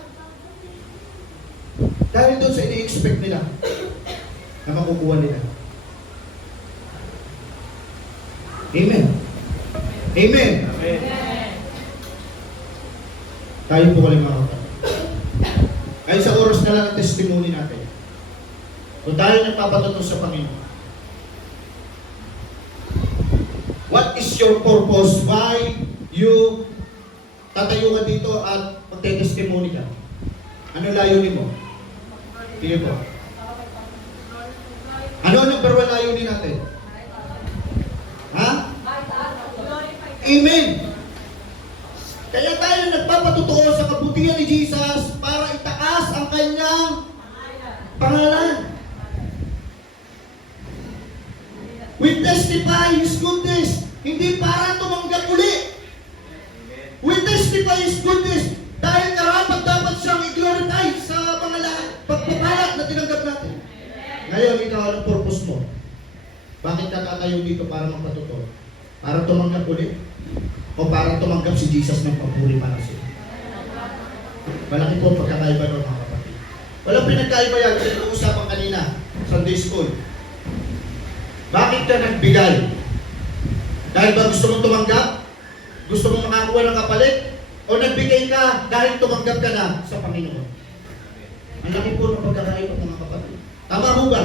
Dahil doon sa ini-expect nila na makukuha nila. Amen. Amen. Amen. Tayo po kaling mga kapatid. Ay sa oras na lang ang testimony natin. Kung tayo nagpapatuto sa Panginoon, what is your purpose? Why you tatayo ka dito at magte-testimony ka? Ano layunin mo? Sige po. Ano ang number one layunin natin? Ha? Amen. Kaya tayo nagpapatutuo sa kabutihan ni Jesus para itaas ang kanyang pangalan. We testify His goodness, hindi para tumanggap uli. We testify His goodness dahil karapat dapat siyang i-glorify sa mga pagpapalat na tinanggap natin. Ngayon, ikaw anong purpose mo? Bakit ka tatayo dito para magpatutuo? Para tumanggap uli? O para tumanggap si Jesus ng papuri para siya? Malaki po ang pagkakaiba doon mga kapatid. Walang pinagkaiba yan. Pinag-uusapan kanina, Sunday School. Bakit ka nagbigay? Dahil ba gusto mong tumanggap? Gusto mong makakuha ng kapalit? O nagbigay ka dahil tumanggap ka na sa Panginoon? Ang laki po ng pagkakaiba mga kapatid. Tama ho ba?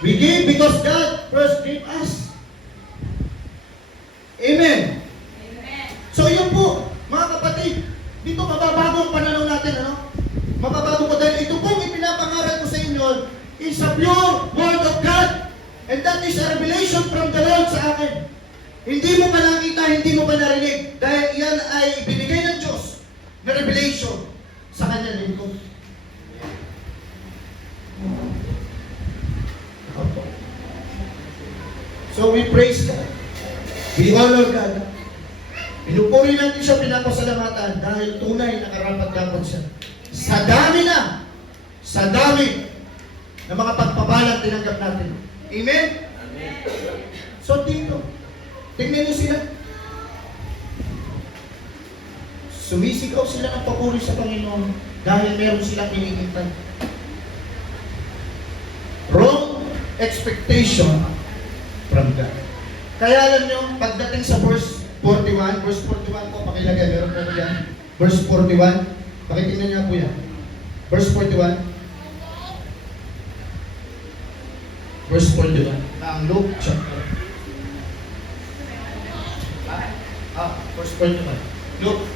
We give because God first gave us. Amen. So yun po, mga kapatid, dito mababago ang pananaw natin, Mababago po dahil ito pong ipinapangaral ko sa inyo is a pure word of God. And that is a revelation from the Lord sa akin. Hindi mo pa nakita, hindi mo pa narinig. Dahil yan ay binigay ng Diyos na revelation sa kanya lingkod. So we praise God. We honor God. Pinupuri natin siya, pinapasalamatan dahil tunay na karapat-dapat siya. Sa dami ng mga pagpapalang tinanggap natin. Amen? Amen. So dito, tingnan niyo sila. Sumisigaw sila ng papuri sa Panginoon dahil meron silang iniintay. Wrong expectation from God. Kaya alam niyo, pagdating sa verse 41 po, pakilagay, meron po yan. Verse 41, pakitingnan niyo po yan. Verse 41. Verse 41. Ang Luke chapter. Verse 41. Luke.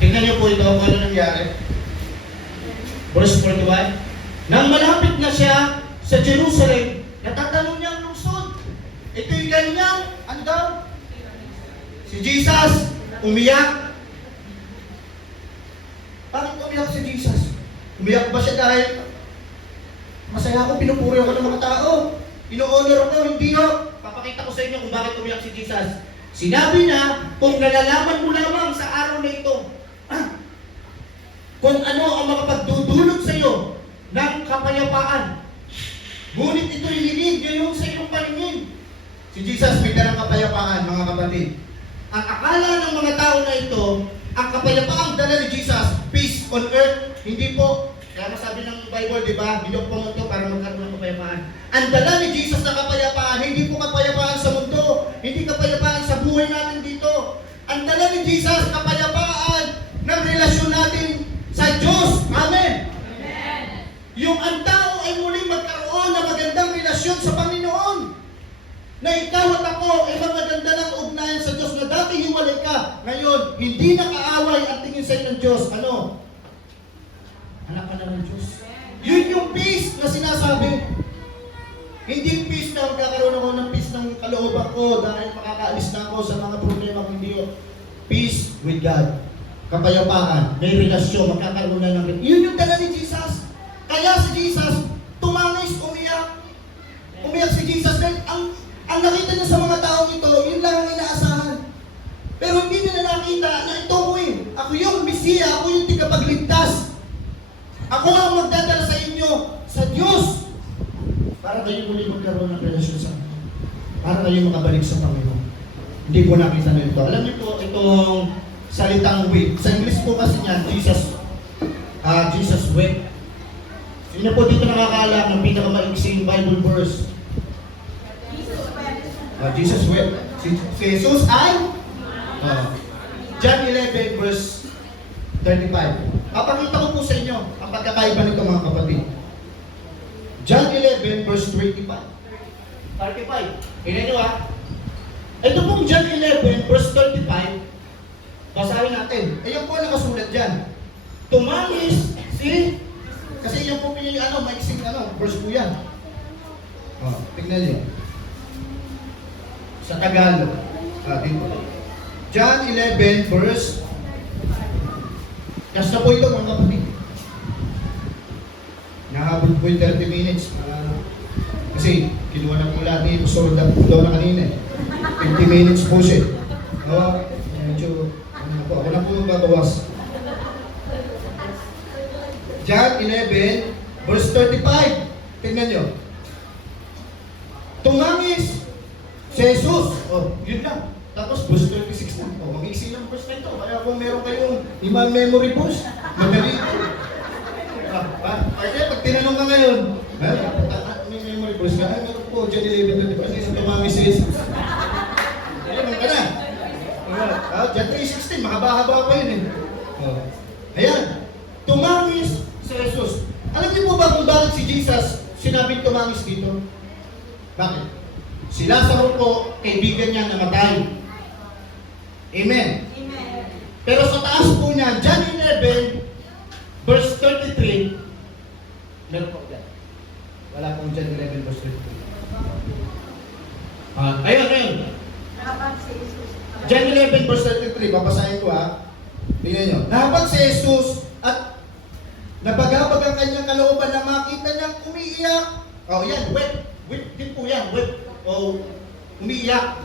Tingnan niyo po ito kung ano nangyari. Verse 41. Nang malapit na siya sa Jerusalem, natatanong niya ang lungsod. Ito'y ganyan. Ano daw? Si Jesus, umiyak. Bakit umiyak si Jesus? Umiyak ba siya dahil masaya ako, pinupuri ako ng mga tao? Ino-honor ako, hindi ako. Papakita ko sa inyo kung bakit umiyak si Jesus. Sinabi na, kung nalalaman mo lamang sa araw na ito, kung ano ang makapagdudulot sa iyo ng kapayapaan. Ngunit ito'y paningin. Si Jesus may dalang kapayapaan, mga kapatid. Ang akala ng mga tao na ito, ang kapayapaang dala ni Jesus, peace on earth, hindi po. Kaya masabi ng Bible, di ba? Hindi ako pumunto para magkaroon ng kapayapaan. Ang dala ni Jesus na kapayapaan, hindi po kapayapaan sa mundo, hindi kapayapaan sa buhay natin dito. Ang dala ni Jesus, kapayapaan ng relasyon natin sa Diyos. Amen. Amen. Yung ang tao ay muling magkaroon ng magandang relasyon sa Panginoon. Na ikaw at ako ay maganda ng ugnayan sa Diyos na dati hiwalay ka. Ngayon, hindi nakaaway ang tingin sa ng Diyos. Ano? Anak ka na ng Diyos. Yun yung peace na sinasabi. Hindi peace na magkakaroon ako ng peace ng kalooban ko dahil makakaalis na ako sa mga problema kung hindi yun. Peace with God. Kapayapaan. May relasyon. Magkakaroon na ng... Yun yung dala ni Jesus. Kaya si Jesus, tumangis, umiyak. Umiyak si Jesus dahil ang nakita niya sa mga taong ito, yun lang ang inaasahan. Pero hindi nila nakita na ito ko eh. Ako yung Mesiya, ako yung tigapagligtas. Ako ang magdadala sa inyo, sa Diyos. Para kayo muli magkaroon ng relasyon sa Panginoon. Para kayo makabalik sa Panginoon. Hindi po nakita na ito. Alam niyo po, itong salitang weep. Sa English po kasi niyan, Jesus wept. Sino po dito nakakaalam ng pinakamaiksing Bible verse? Jesus wept. Si Jesus ay John 11 verse 35. Papakita ko po sa inyo ang pagkakaiba nito, mga kapatid. John 11 verse 25. 35. Tingnan nyo Ito pong John 11 verse 35. Basahin natin. Ayun po nakasulat dyan. Tumangis si... Kasi yung po yung maiksing verse po yan. Tingnan nyo. Sa Tagalog. Dito. John 11 verse. Just na po ito, mga kapatid. Nahabol po yung 30 minutes. Kasi kinuha na po lahat ni Pastor daw na kanina. 50 minutes po siya. Medyo ako na po yung babawas. John 11 verse 35. Tingnan nyo. Tumangis si Jesus. Yun lang. Tapos verse 26 na. Mag-iksi lang verse na ito. Kaya kung meron kayong imang memory verse, madali. Kaya pag tinanong ka ngayon, may memory verse ka, meron po, John 11, kasi tumangis si Jesus. Alam ka na. John 3:16, makabahaba pa yun eh. Ayan. Tumangis si Jesus. Alam niyo po ba kung bakit si Jesus sinabing tumangis dito? Bakit? Si Lazaro po, kaibigan niya namatay. Amen. Amen. Pero sa taas po niya, John 11, verse 33, meron po dyan. Wala pong John 11, verse 33. Ayun. John 11, verse 33, babasahin ko Tingnan nyo. Nahabag si Jesus at nabagabag ang kanyang kalooban na makita niyang umiiyak. Yan, wept. Wept din po yan, wept. Umiiyak.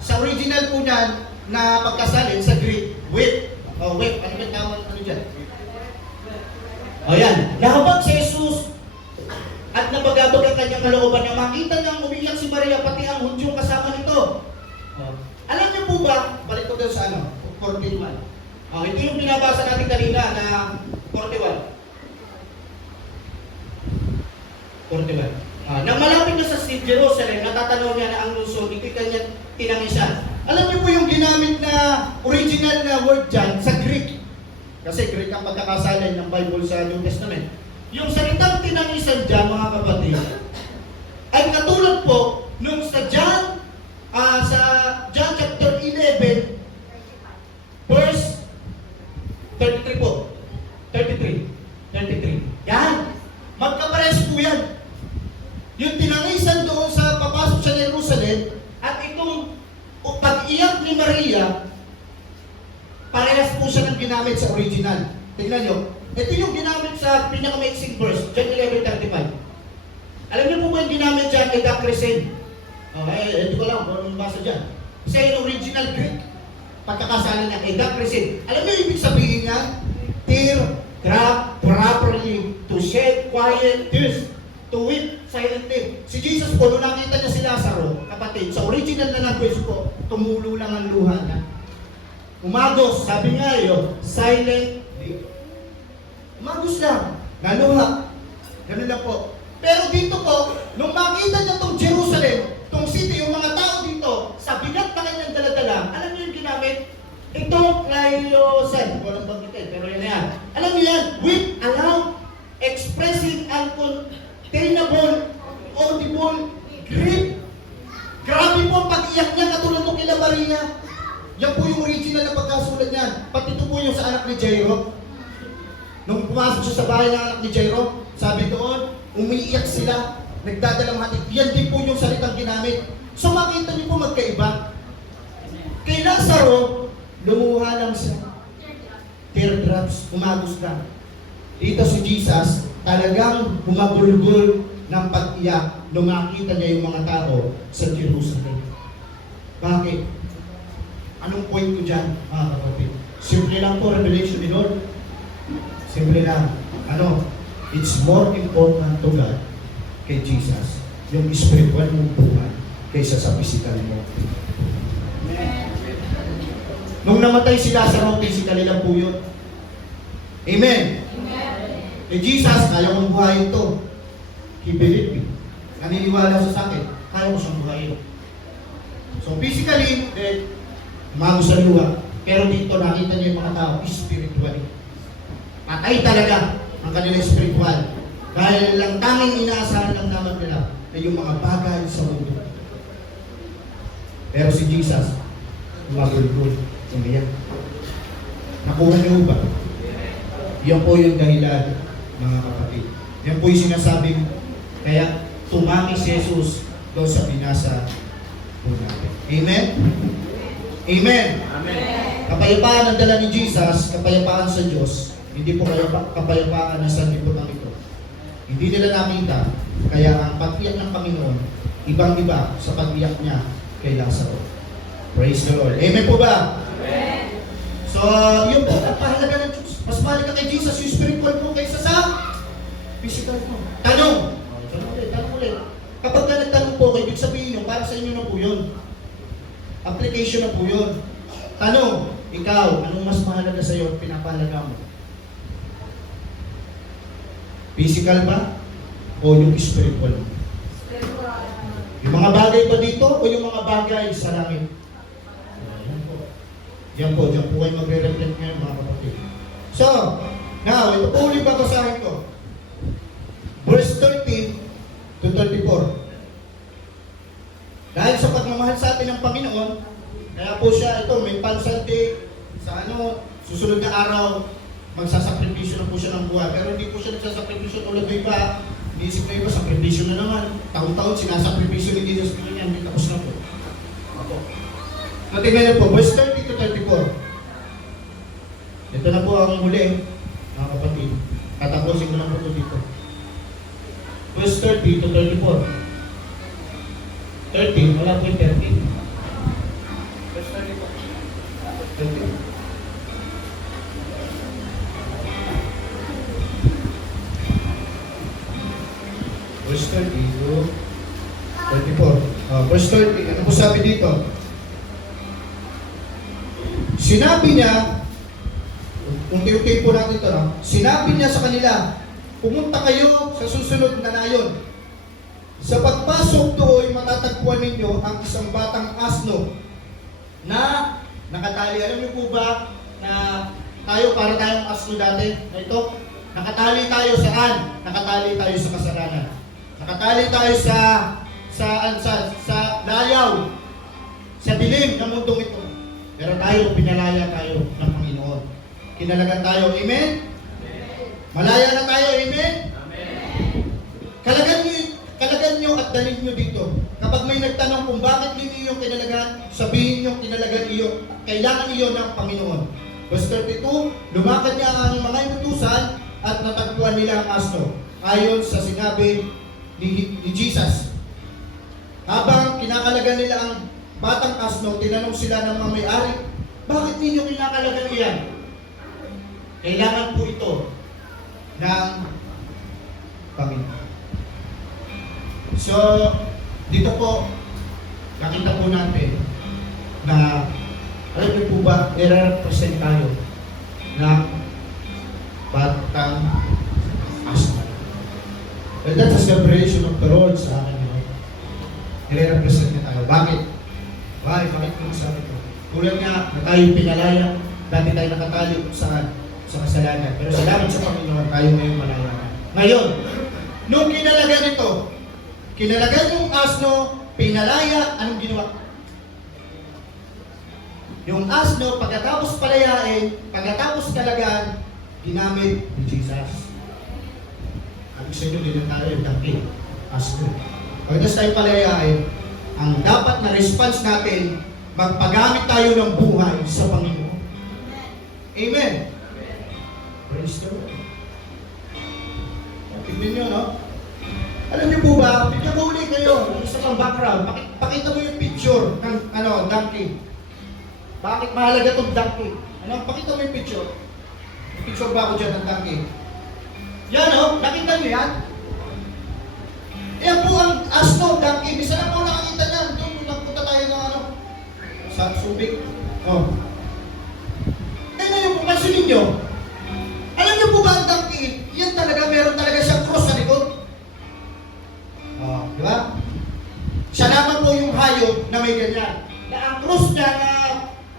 Sa original po niyan, na pagkasalin sa Greek, wept. Wept. Ano ba tawag dyan? Yan. Nahabag si Jesus at nabagabag ang kanyang kalooban na makita niyang umiiyak si Maria pati ang Hudyong kasama nito. Alam niyo po ba, balik ko doon sa 41. Ito yung binabasa natin kanina na 41. 41. Nang malapit na sa Jerusalem, natatanaw niya na ang lungsod, ito'y kanyang tinangisan. Alam niyo po yung ginamit na original na word dyan sa Greek. Kasi Greek ang pagkakasalin ng Bible sa New Testament. Yung salitang tinangisan dyan, mga kapatid, ay katulad po nung sa John chapter 11, verse 33 po. 33. Yan. Magkapares po yan. Yung tinangisan doon sa papasok sa Jerusalem at itong pag-iyak ni Maria, parehas po siya ng ginamit sa original. Tingnan nyo. Ito yung ginamit sa pinakamaiksing verse, John 11:35. Alam niyo po ba yung ginamit dyan, edakresin? Ito ko lang, kung anong basa dyan. Kasi yung original Greek, pagkakasala niya, edakresin. Alam niyo ibig sabihin niya? Tear, drop, properly, to shed, quiet, tears, to weep, silently. Si Jesus po, nung nakita niya si Lazaro, kapatid, sa original na language po, tumulo lang ang luha niya. Umagos, sabi nga yun, silently. Umagos lang, naluha. Ganun lang po. Pero dito po, nung makita niya tong Jerusalem, tong city, yung mga tao dito, sa bigat na kanyang daladala, alam niyo yung ginamit? Itong Clyosan, walang banggitin, pero yan yan. Alam niyo yan, with, aloud, expressing, uncontainable, audible, grief. Grabe po ang pag-iyak niya, katulad ng kila Maria. Yan po yung original na pagkasulat niyan. Pati ito po yung sa anak ni Jairo. Nung pumasok siya sa bahay ng anak ni Jairo, sabi doon, umiiyak sila, nagdadalang hati. Yan din po yung salitang ginamit. So makita niyo po magkaiba. Kay Lazaro, lumuha lang siya. Teardrops, umagos lang. Dito si Jesus, talagang humagulgol ng pag-iyak nung makita niya yung mga tao sa Jerusalem. Bakit? Anong point ko dyan, mga kapatid? Simple lang po, revelation ni Lord. Simple lang. It's more important to God kay Jesus, yung spiritual mong buhay, kaysa sa physical mo. Nung namatay si Lazaro, physically lang po yun. Amen. Eh Jesus, kaya kong buhayin ito. He believed me. Naniniwala sa akin, kaya ko siyang buhayin. So physically, umagos sa luha. Pero dito nakita niyo yung mga tao, spiritually. Patay talaga ang kanilang spiritual. Dahil lang tanging inaasahan lang naman nila na yung mga bagay sa mundo. Pero si Jesus, umagulgol. Umiyak. Nakuha niyo ba? Yan po yung dahilan, mga kapatid. Yan po yung sinasabing, kaya tumaki si Jesus doon sa binasa po natin. Amen? Amen? Amen. Kapayapaan ang dala ni Jesus, kapayapaan sa Diyos, hindi po kapayapaan na sa liputan ito. Hindi nila nakita, kaya ang pag-iyak ng Panginoon, ibang-iba sa pag-iyak niya kay Lazaro. Praise the Lord. Amen po ba? Amen. So, yun po, ang pahalaga ng Diyos. Mas mahal ka kay Jesus, yung spiritual mo kaysa sa physical mo. Tanong ulit. Kapag ka nagtanong po, ibig sabihin nyo, para sa inyo na po yun. Application na po yun. Tanong, ikaw, anong mas mahalaga sa iyo at pinapahalaga mo? Physical ba? O yung spiritual mo? Yung mga bagay ba dito o yung mga bagay sa langit? Yan po, diyan po kayo magre-reflect ngayon, mga kapatid. So, now, ito po ulit babasahin ko. Verse 13 to 34. Dahil sa pagmamahal sa atin ng Panginoon, kaya po siya, ito, may Palsal Day, sa susunod na araw, magsasakripisyo na po siya ng buhay. Pero hindi po siya nagsasakripisyo tulad ng iba. Iniisip na iba, sakripisyo na naman. Taon-taon, sinasakripisyo ni Jesus. Kaya hindi tapos na po. Ako. Natingnan niyo po, verse 30 to 34. Ito na po ang huli, mga kapatid. Tatapusin ko lang po ito dito. Verse 30 to 34. 30, wala po yung 30. Verse 30 po. 30. Verse 30 to 34. Verse 30, ano po sabi dito? Sinabi niya, kung tinutin po natin ito, sinabi niya sa kanila, pumunta kayo sa susunod na nayon. Sa pagpasok doon, matatagpuan ninyo ang isang batang asno na nakatali. Alam niyo po ba na tayo, para tayong asno dati, na ito, nakatali tayo saan? Nakatali tayo sa kasalanan. Nakatali tayo sa layaw, sa dilim ng mundong ito. Pero tayo, pinalaya tayo ng Panginoon. Kinalagan tayo, amen? Malaya na tayo, amen? Kalagan nyo at dalhin nyo dito. Kapag may nagtanong kung bakit hindi yung kinalagan, sabihin nyo kinalagan iyo. Kailangan iyo ng Panginoon. Verse 32, lumakad niya ang mga inutusan at natagpuan nila ang asno. Ayon sa sinabi ni Jesus. Habang kinakalagan nila ang batang asno, tinanong sila ng mga may-ari, bakit ninyo kinakalagan iyan? Kailangan po ito ng Panginoon. So, dito po, nakita po natin na, alam niyo po ba, nire-represent tayo ng batang asno. And that's a celebration of the Lord sa akin. Nire-represent niya tayo. Bakit? Bakit ko sabi ko? Tulad nga na tayo pinalaya, dati tayo nakatali sa kasalanan. Pero salamat sa Panginoon, tayo ngayon malaya. Ngayon, nung kinalagan yung asno, pinalaya, anong ginawa? Yung asno, pagkatapos palayain, pagkatapos kalagan, ginamit ni Jesus. Sabi sa inyo, ganyan tayo yung dangkil, asno. Pagkatapos tayo palayain, ang dapat na response natin, magpagamit tayo ng buhay sa Panginoon. Amen. Praise the Lord. Tignan nyo, no? Alam niyo po ba, bigyan ko ulit kayo, isa pang background, pakita mo yung picture ng donkey. Bakit mahalaga itong donkey? Pakita mo yung picture. May picture ba ako dyan ng donkey? Yan, no? Nakita niyo yan? Yan po ang asno, donkey. Bisa na po nakakita niyan. Doon, nagpunta tayo ng sa Subic. Kaya yung pupansin ninyo, alam niyo po ba ang donkey? Yan talaga, meron talaga siyang cross sa likod. Di ba? Siya naman po yung hayop na may ganyan. Na ang cross niya na,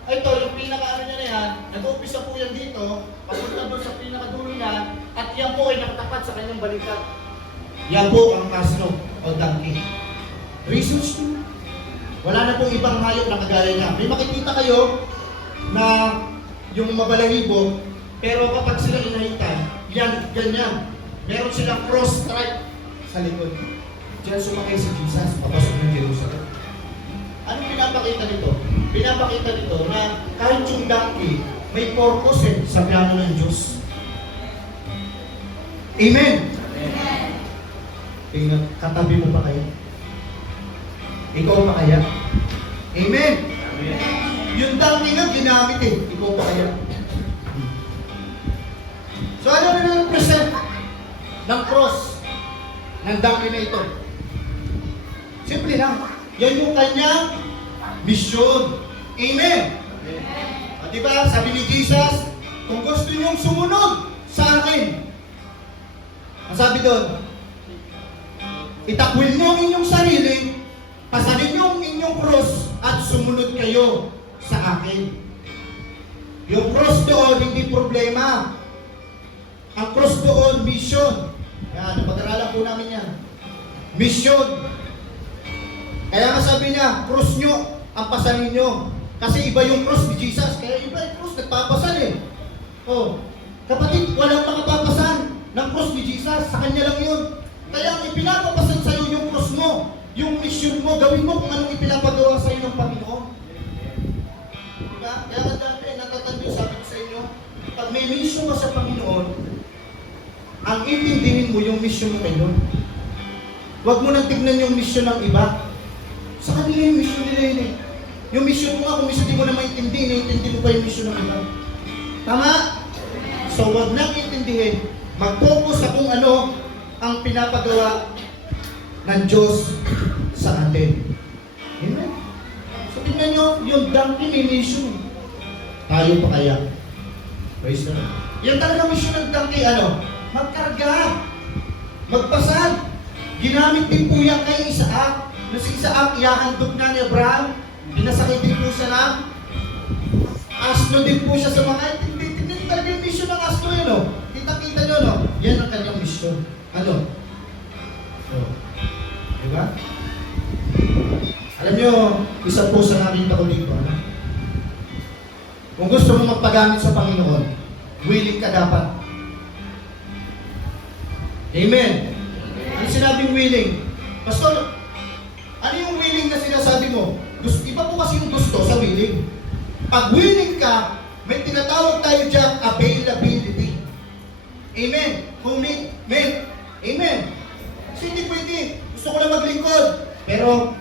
ito, yung pinaka-ano niya na yan, nag-uumpisa po yan dito, papunta doon sa pinaka-dulo niya, at yan po ay nakatapat sa kanyang balikat. Yan po ang asno o donkey. Research nyo. Wala na pong ibang hayop na kagaya niya. May makikita kayo na yung mabalahibo, pero kapag sila inahitan, yan, ganyan. Meron silang cross stripe sa likod. Diyan sumakay si Jesus, papasok ng Jerusalem. Anong pinapakita nito? Pinapakita nito na kahit yung donkey, may purpose sa plano ng Diyos. Amen? Amen. Tingnan, katabi mo pa kayo? Ikaw pa kaya? Amen? Amen. Yung donkey nga ginamit ikaw pa kaya? So ano na represent ng cross ng donkey na ito? Simple lang. Yan yung kanyang mission. Amen? Amen. Diba, sabi ni Jesus, kung gusto niyong sumunod sa akin, ang sabi doon, itakwil niyo ang inyong sarili, pasanin niyo ang inyong cross, at sumunod kayo sa akin. Yung cross doon, hindi problema. Ang cross doon, mission. Yan, napag-aralan po namin yan. Mission. Kaya nga sabi niya, cross nyo ang pasanin nyo. Kasi iba yung cross ni Jesus. Kaya iba yung cross, nagpapasan kapatid, walang makapapasan ng cross ni Jesus. Sa kanya lang yun. Kaya ang ipinapapasan sa'yo yung cross mo, yung mission mo, gawin mo kung anong ipinapagawa sa'yo ng Panginoon. Diba? Kaya nga dati, natatanda yung sabi ko sa inyo, pag may mission ka sa Panginoon, ang intindihin mo yung mission mo kayo. Huwag mo nang tignan yung mission ng iba. Sa kanila yung mission nila yun eh. Yung mission mo nga, kung mission di mo na maintindihin, naintindi mo pa yung mission ng iba. Tama? So, huwag nang intindihin. Mag-focus sa kung ano ang pinapagawa ng Diyos sa atin. Amen? So, tingnan nyo, yung donkey may mission. Tayo pa kaya? Praise the Lord. Yan talaga mission ng donkey, magkarga. Magpasad. Ginamit din po yan kay Isaac. Na si Isaac, iahandog na ni Abraham, pinasakit din po siya ng asno din po siya sa mga, hindi talaga yung mission ng asno yun, Kita-kita nyo, Yan ang kanyang mission. Diba? Alam nyo, isa po sa nakita ko dito, Kung gusto mo magpagamit sa Panginoon, willing ka dapat. Amen. Ano sinabing willing? Pastor, ano yung willing na sinasabi mo? Iba po kasi yung gusto sa willing. Pag willing ka, may tinatawag tayo dyan, availability. Amen. Amen. Kasi hindi pwede. Gusto ko na maglingkod. Pero,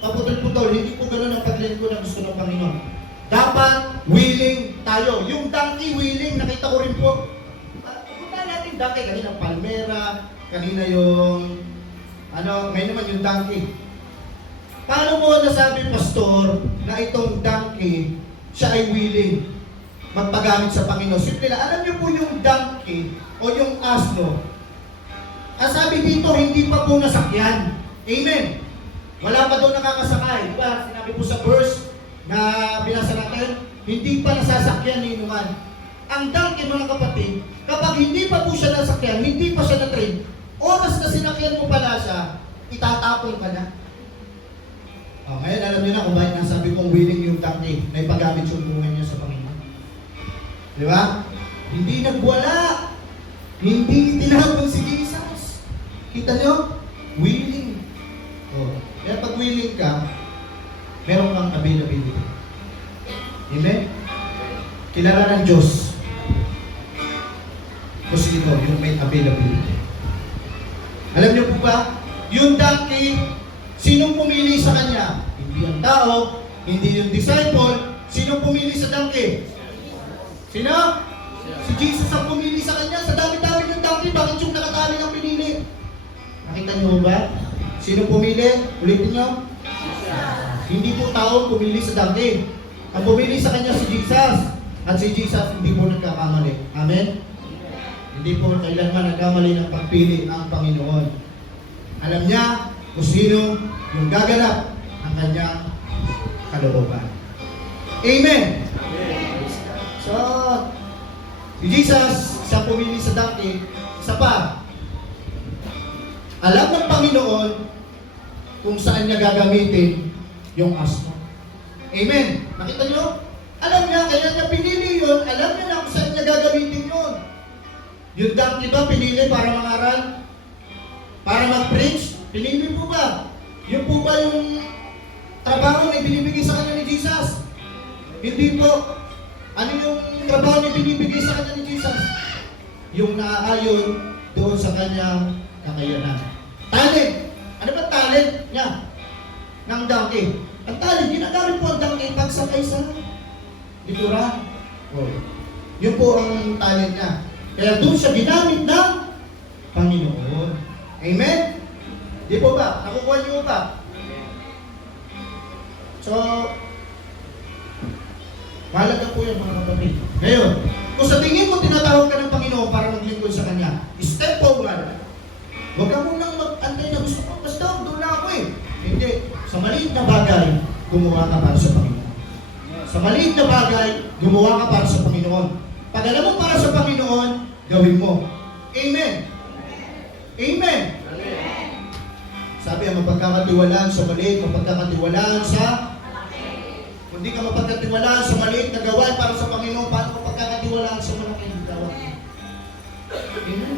paputol-putol, hindi po gano'n ang paglingkod na gusto ng Panginoon. Dapat willing tayo. Yung donkey willing, nakita ko rin po. Punta natin donkey, kanina palmera, kanina yung Ngayon naman yung donkey. Paano mo nasabi, Pastor, na itong donkey, siya ay willing magpagamit sa Panginoon? Simple lang, alam niyo po yung donkey o yung asno, ang sabi dito, hindi pa po nasakyan. Amen. Wala pa doon nakakasakay. Diba? Sinabi po sa verse na binasa natin, hindi pa nasasakyan ni Inuman. Ang donkey, mga kapatid, kapag hindi pa po siya nasakyan, hindi pa siya na-train, oras na sinakyan mo pala siya, itatapon ka na. Ngayon alam niyo na kung bakit nasabi kong willing yung donkey na ipagamit yung buhay niya sa Panginoon. Di ba? Hindi nagwala. Hindi tinapon si Jesus. Kita niyo? Willing. Kaya pag willing ka, meron kang availability. Amen? Kilala ng Diyos. Kasi ito, yung may availability. Alam niyo po ba, yung donkey, sinong pumili sa kanya? Hindi ang tao, hindi yung disciple. Sinong pumili sa donkey? Sino? Si Jesus ang pumili sa kanya. Sa dami-dami ng donkey, bakit yung nakatali ang pinili? Nakita niyo ba? Sino pumili? Ulitin niyo? Hindi po tao pumili sa donkey. Ang pumili sa kanya si Jesus. At si Jesus hindi po nagkakamali. Amen? Hindi po kailanman nagkamali ng pagpili ang Panginoon. Alam niya kung sino yung gaganap ang kanyang kalooban. Amen? So, si Jesus, siya pumili sa donkey. Isa pa, alam ng Panginoon kung saan niya gagamitin yung asno. Amen? Nakita niyo? Alam niya, kaya niya pinili yun, alam niya na kung saan niya gagamitin yun. Yung donkey ba, pinili para mangaral? Para mag-preach? Pinili po ba? Yun po ba yung trabaho na ibinibigay sa kanya ni Jesus? Hindi po. Ano yung trabaho na ibinibigay sa kanya ni Jesus? Yung naaayon doon sa kanyang kakayanan. Talent. Ano ba talent niya? Ng donkey. Ang talent, ginagamit po ang donkey pagsakay sa likuran. Yun po ang talent niya. Kaya doon siya ginamit ng Panginoon. Amen? Di po ba? Nakukuha niyo ba? So, mahalaga po yan mga kapatid. Ngayon, kung sa tingin mo tinatawag ka ng Panginoon para maglingkod sa Kanya, step forward. Huwag ka munang mag-antay na gusto ko, basta doon lang ako eh. Hindi. Sa maliit na bagay, gumawa ka para sa Panginoon. Sa maliit na bagay, gumawa ka para sa Panginoon. Pag alam mo para sa Panginoon, gawin mo. Amen. Amen. Sabi ang mapagkakatiwalaan sa maliit, mapagkakatiwalaan sa kung di ka mapagkatiwalaan sa maliit na gawain para sa Panginoon, paano mapagkakatiwalaan sa malaking gawain? Amen.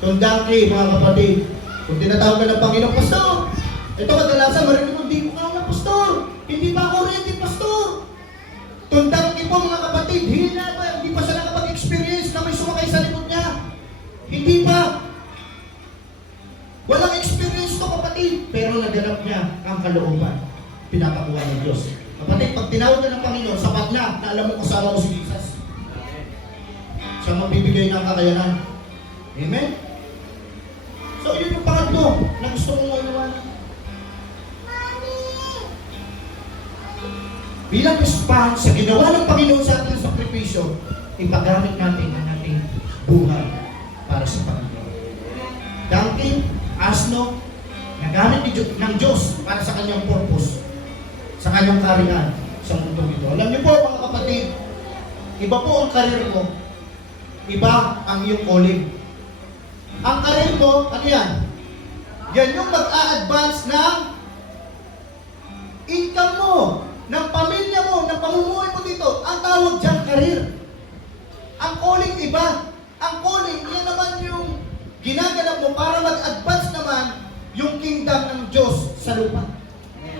Kung donkey, mga kapatid, kung tinatawag ka ng Panginoon, Pastor, ito kadalasan, marinig mo, hindi ko kaya, Pastor, hindi pa ako ready, Pastor. Kung donkey po, mga kapatid, hindi pa siya nakapag-experience na may sumakay sa likod niya. Hindi pa. Walang experience to, kapatid, pero naganap niya ang kalooban. Pinapakuha ng Diyos. Kapatid, pag tinawag ka ng Panginoon, sapat na alam mo kasama mo si Jesus. Siya magbibigay ng kakayanan. Amen? So, yun yung pangatlo na gusto mong maiwan. Bilang response sa ginawa ng Panginoon sa ating sakripisyo, ipagamit natin ang ating buhay para sa Panginoon. Donkey, asno, nagamit ng Diyos para sa kanyang purpose, sa kanyang kariyan sa mundong ito. Alam niyo po, mga kapatid, iba po ang karir mo, iba ang iyong calling. Ang karir mo, ano yan? Yan yung mag-a-advance ng income mo, ng pamilya mo, ng pamumuhay mo dito. Ang tawag dyan, karir. Ang calling iba. Ang calling, yan naman yung ginaganap mo para mag-advance naman yung kingdom ng Diyos sa lupa.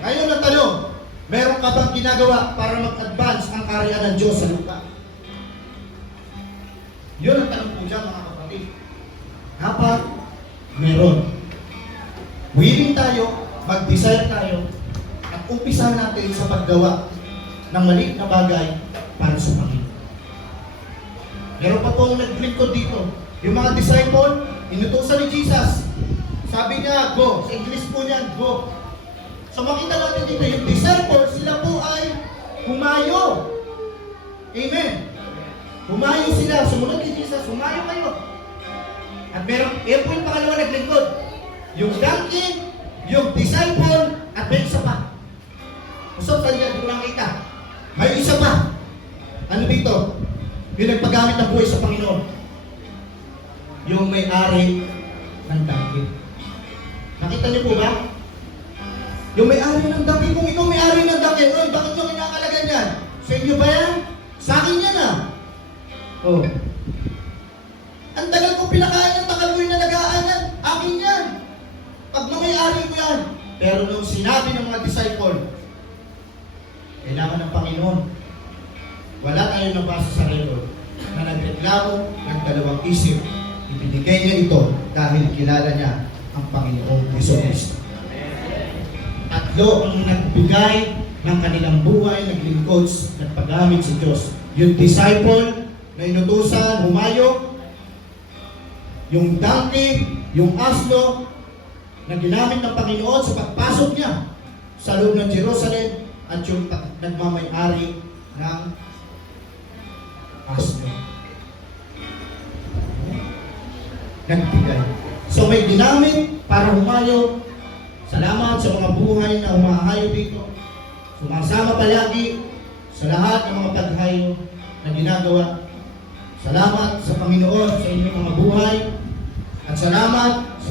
Ngayon ang tanong, meron ka bang ginagawa para mag-advance ang karya ng Diyos sa lupa? Yun ang tanong po dyan, mga kapatid. Dapat meron. Willing tayo, mag-desire tayo, at umpisa natin sa paggawa ng maliit na bagay para sa Panginoon. Meron pa pong naglingkod dito. Yung mga disciple, inutusan ni Jesus. Sabi niya, go. Sa English po niya, go. So makita natin dito, yung disciple, sila po ay humayo. Amen. Humayo sila. Sumunod kay Jesus, humayo kayo. At meron, yun po yung pangalawa naglingkod. Yung donkey, yung disciple, at may isa pa. Gusto sa niya, doon nakita. May isa pa. Ano dito? Yung nagpagamit ng buhay sa Panginoon. Yung may-ari ng donkey. Nakita niyo po ba? Yung may-ari ng donkey, kung ikaw may-ari ng donkey, oy, bakit yung kinakalagan yan? Sa inyo ba yan? Sa akin yan ah. Oh. Ang tagal ko pinakain yan, tagal ko yung nalagaan yan. Akin yan. Pag may-ari ko yan. Pero nung sinabi ng mga disciple, kailangan ng Panginoon. Wala tayo ng basa sa record na nagreklamo ng dalawang isip. Ibinigay niya ito dahil kilala niya ang Panginoong Jesucristo. Tatlo ang nagbigay ng kanilang buhay, naglingkod, nagpagamit sa Diyos. Yung disciple na inutusan, humayo. Yung donkey, yung asno, na ginamit ng Panginoon sa pagpasok niya sa loob ng Jerusalem, at yung nagmamay-ari ng asno. Nagbigay. So may ginamit para humayo. Salamat sa mga buhay na humahayo dito. Sumasama palagi sa lahat ng mga paghayo na ginagawa. Salamat sa Panginoon sa inyong mga buhay. At salamat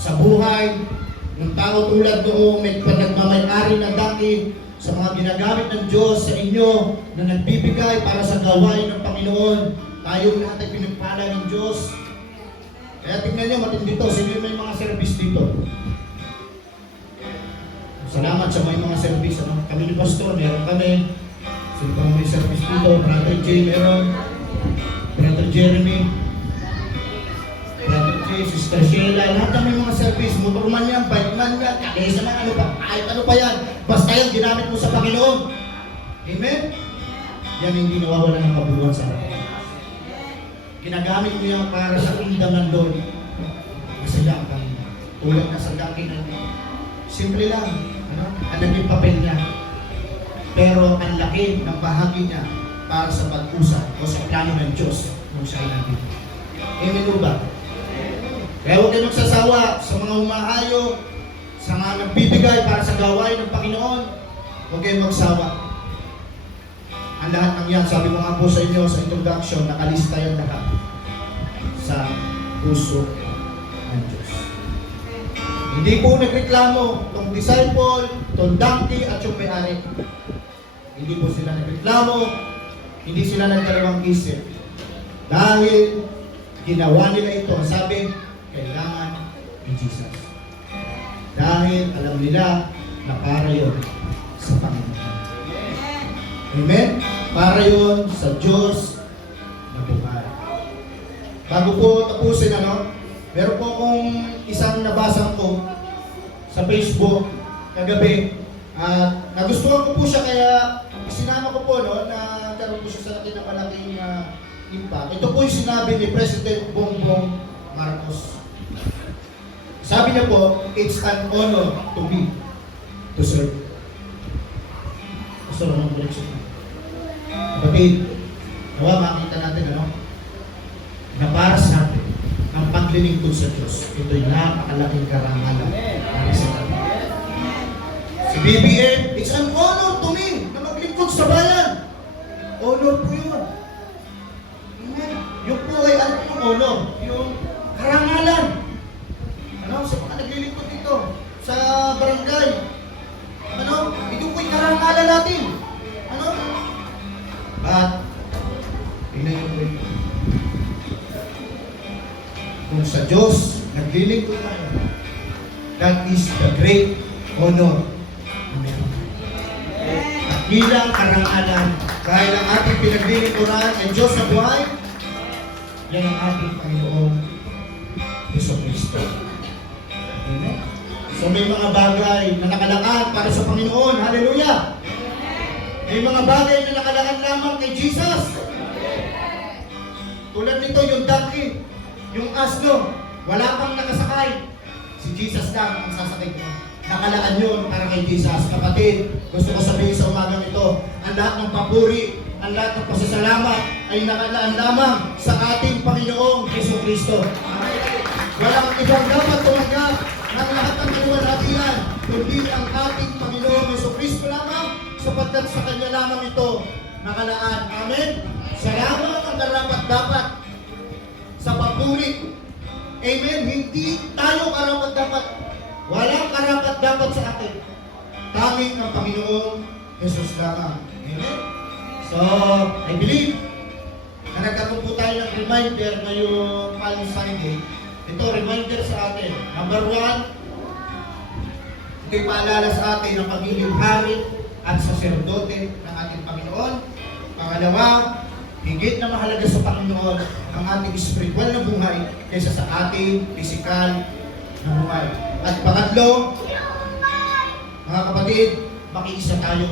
sa buhay ng tao tulad noong may nagmamay-ari ng donkey, sa mga ginagamit ng Diyos sa inyo na nagbibigay para sa gawain ng Panginoon. Tayo lahat ay pinagpala ng Diyos. Kaya tingnan nyo, matindi to. Sino may mga service dito? Salamat sa mga service. Ano? Kami ni Pastor, meron kami. Sino pa may service dito? Brother Jay, meron. Brother Jeremy. Brother Jay, Sister Sheila. Lahat kami mga service. Motorman yan, bike man yan, kalesa man, ano pa, kahit ano pa yan. Basta yan, ginamit mo sa Panginoon. Amen? Yan hindi nawawala ng kabuluhan sa akin. Ginagamit mo yan para sa kingdom ng Lord. Masaya ka. Tulad na sa daki ng simple lang. Ano? Ang naging papel niya. Pero ang laki ng bahagi niya para sa pag-usap o sa plano ng Diyos kung siya ay nandito. Amen o ba? Kaya huwag kayo magsasawa sa mga humahayo, sa mga nagbibigay para sa gawain ng Panginoon. Huwag kayo magsawa. Ang lahat ng yan, sabi ko nga po sa inyo sa introduction, nakalista yan lahat sa puso ng Diyos. Hindi po nagreklamo itong disciple, itong donkey at yung may-ari. Hindi po sila nagreklamo, hindi sila nagdalawang isip. Dahil ginawa nila ito, sabi, kailangan ni Jesus. Dahil alam nila na para yun sa Panginoon. Amen? Para yun sa Diyos na buhay. Bago po tapusin, meron po akong isang nabasa ko sa Facebook kagabi. At nagustuhan ko po siya, kaya sinama ko po, na karoon po siya sa akin na malaking impact. Ito po yung sinabi ni President Bongbong Marcos. Sabi niya po, it's an honor to me to serve. Gusto naman po rin siya. Kapatid, nawa makita natin na para sa atin ang paglilingkod sa Diyos. Ito'y napakalaking karangalan para sa atin. Si BBM, it's an honor to me na maglingkod sa bayan. Honor po yun. Amen. Yung po ay yung honor, yung karangalan. Sa mga naglilingkod dito sa barangay. Ito po ay karangalan natin. At tingnan niyo po ito. Kung sa Diyos naglilingkod tayo, that is the great honor. Amen. At bilang karangalan, dahil ang ating pinaglilingkuran ay Diyos na buhay, yan ang ating Panginoong Jesucristo. Amen. So may mga bagay na nakalaan para sa Panginoon. Hallelujah! May mga bagay na nakalaan lamang kay Jesus. Tulad nito, yung donkey, yung asno, wala pang nakasakay. Si Jesus lang ang sasakay ko. Nakalaan yun para kay Jesus. Kapatid, gusto ko sabihin sa umagang ito, ang lahat ng papuri, ang lahat ng pasasalamat ay nakalaan lamang sa ating Panginoong Jesucristo. Walang ibang dapat tumanggap ng lahat ng kaluwalhatian, kundi ang ating Panginoong Jesucristo lamang, sapagkat sa Kanya lamang ito nakalaan. Amen? Siya lamang ang karapat-dapat sa papuri. Amen? Hindi tayo karapat-dapat. Walang karapat-dapat sa atin. Tanging ang Panginoong Jesus lamang. Amen? So, I believe na nagkaroon po tayo ng reminder ngayong Palm Sunday. Ito, reminder sa atin. Number 1, ito'y paalala sa atin ng pagiging hari at saserdote ng ating Panginoon. Pangalawa, higit na mahalaga sa Panginoon ang ating spiritual na buhay kaysa sa ating physical na buhay. At pangatlo, mga kapatid, makiisa tayo.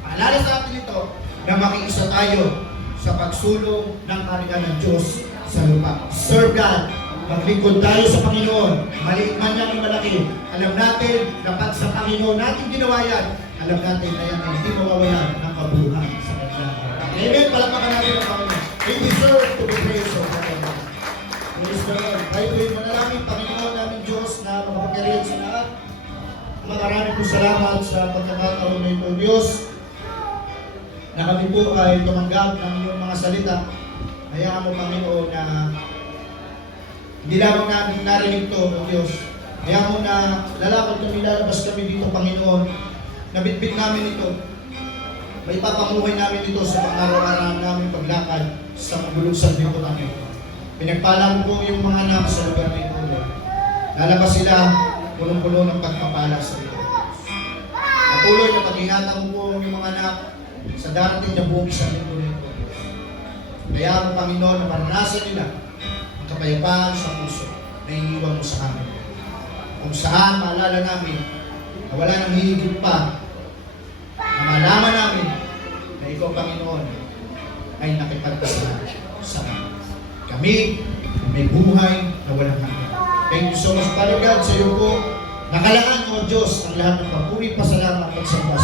Paalala sa atin ito na makiisa tayo sa pagsulong ng kaharian ng Diyos sa lupa. Serve God. Maglingkod tayo sa Panginoon. Maliit man yan ang malaki. Alam natin na pag sa Panginoon natin ginawa yan, alam natin na yan ay hindi mawawalan ng kabuhan sa kanya. Amen. Palakpakan natin ang Panginoon. We deserve to be praised of the Lord. Praise the Lord. Tayo po'y manalangin, Panginoon namin Diyos na makapagkariyan sa lahat. Maraming po salamat sa pagkakataon na ito, Diyos, na kami po ay tumanggap ng iyong mga salita. Hayaan mo, Panginoon, na hindi lamang namin narinig ito, O Diyos. Hayaan mo na lalakad kami, lalabas kami dito, Panginoon. Nabitbit namin ito. May papamuhay namin ito sa pang-araw-araw namin paglakad sa magulong dito namin. Pinagpala mo po yung mga anak sa lugar na ito, Lord. Lalabas sila, punong-puno ng pagpapala sa iyo. Patuloy na pag-ingatan mo po yung mga anak sa darating na buong isang linggo nito. Kaya mo, Panginoon, na maranasan nila ang kapayapaan sa puso na iniwan mo sa amin. Kung saan maalala namin na wala nang hihigit pa na malaman namin na ikaw, Panginoon, ay nakipagkasama sa amin. Kami may buhay na walang hanggan. Thank you so much, Father God, sa iyo po. Nakalaan, O Diyos, ang lahat ng papuri, pasalamat at samba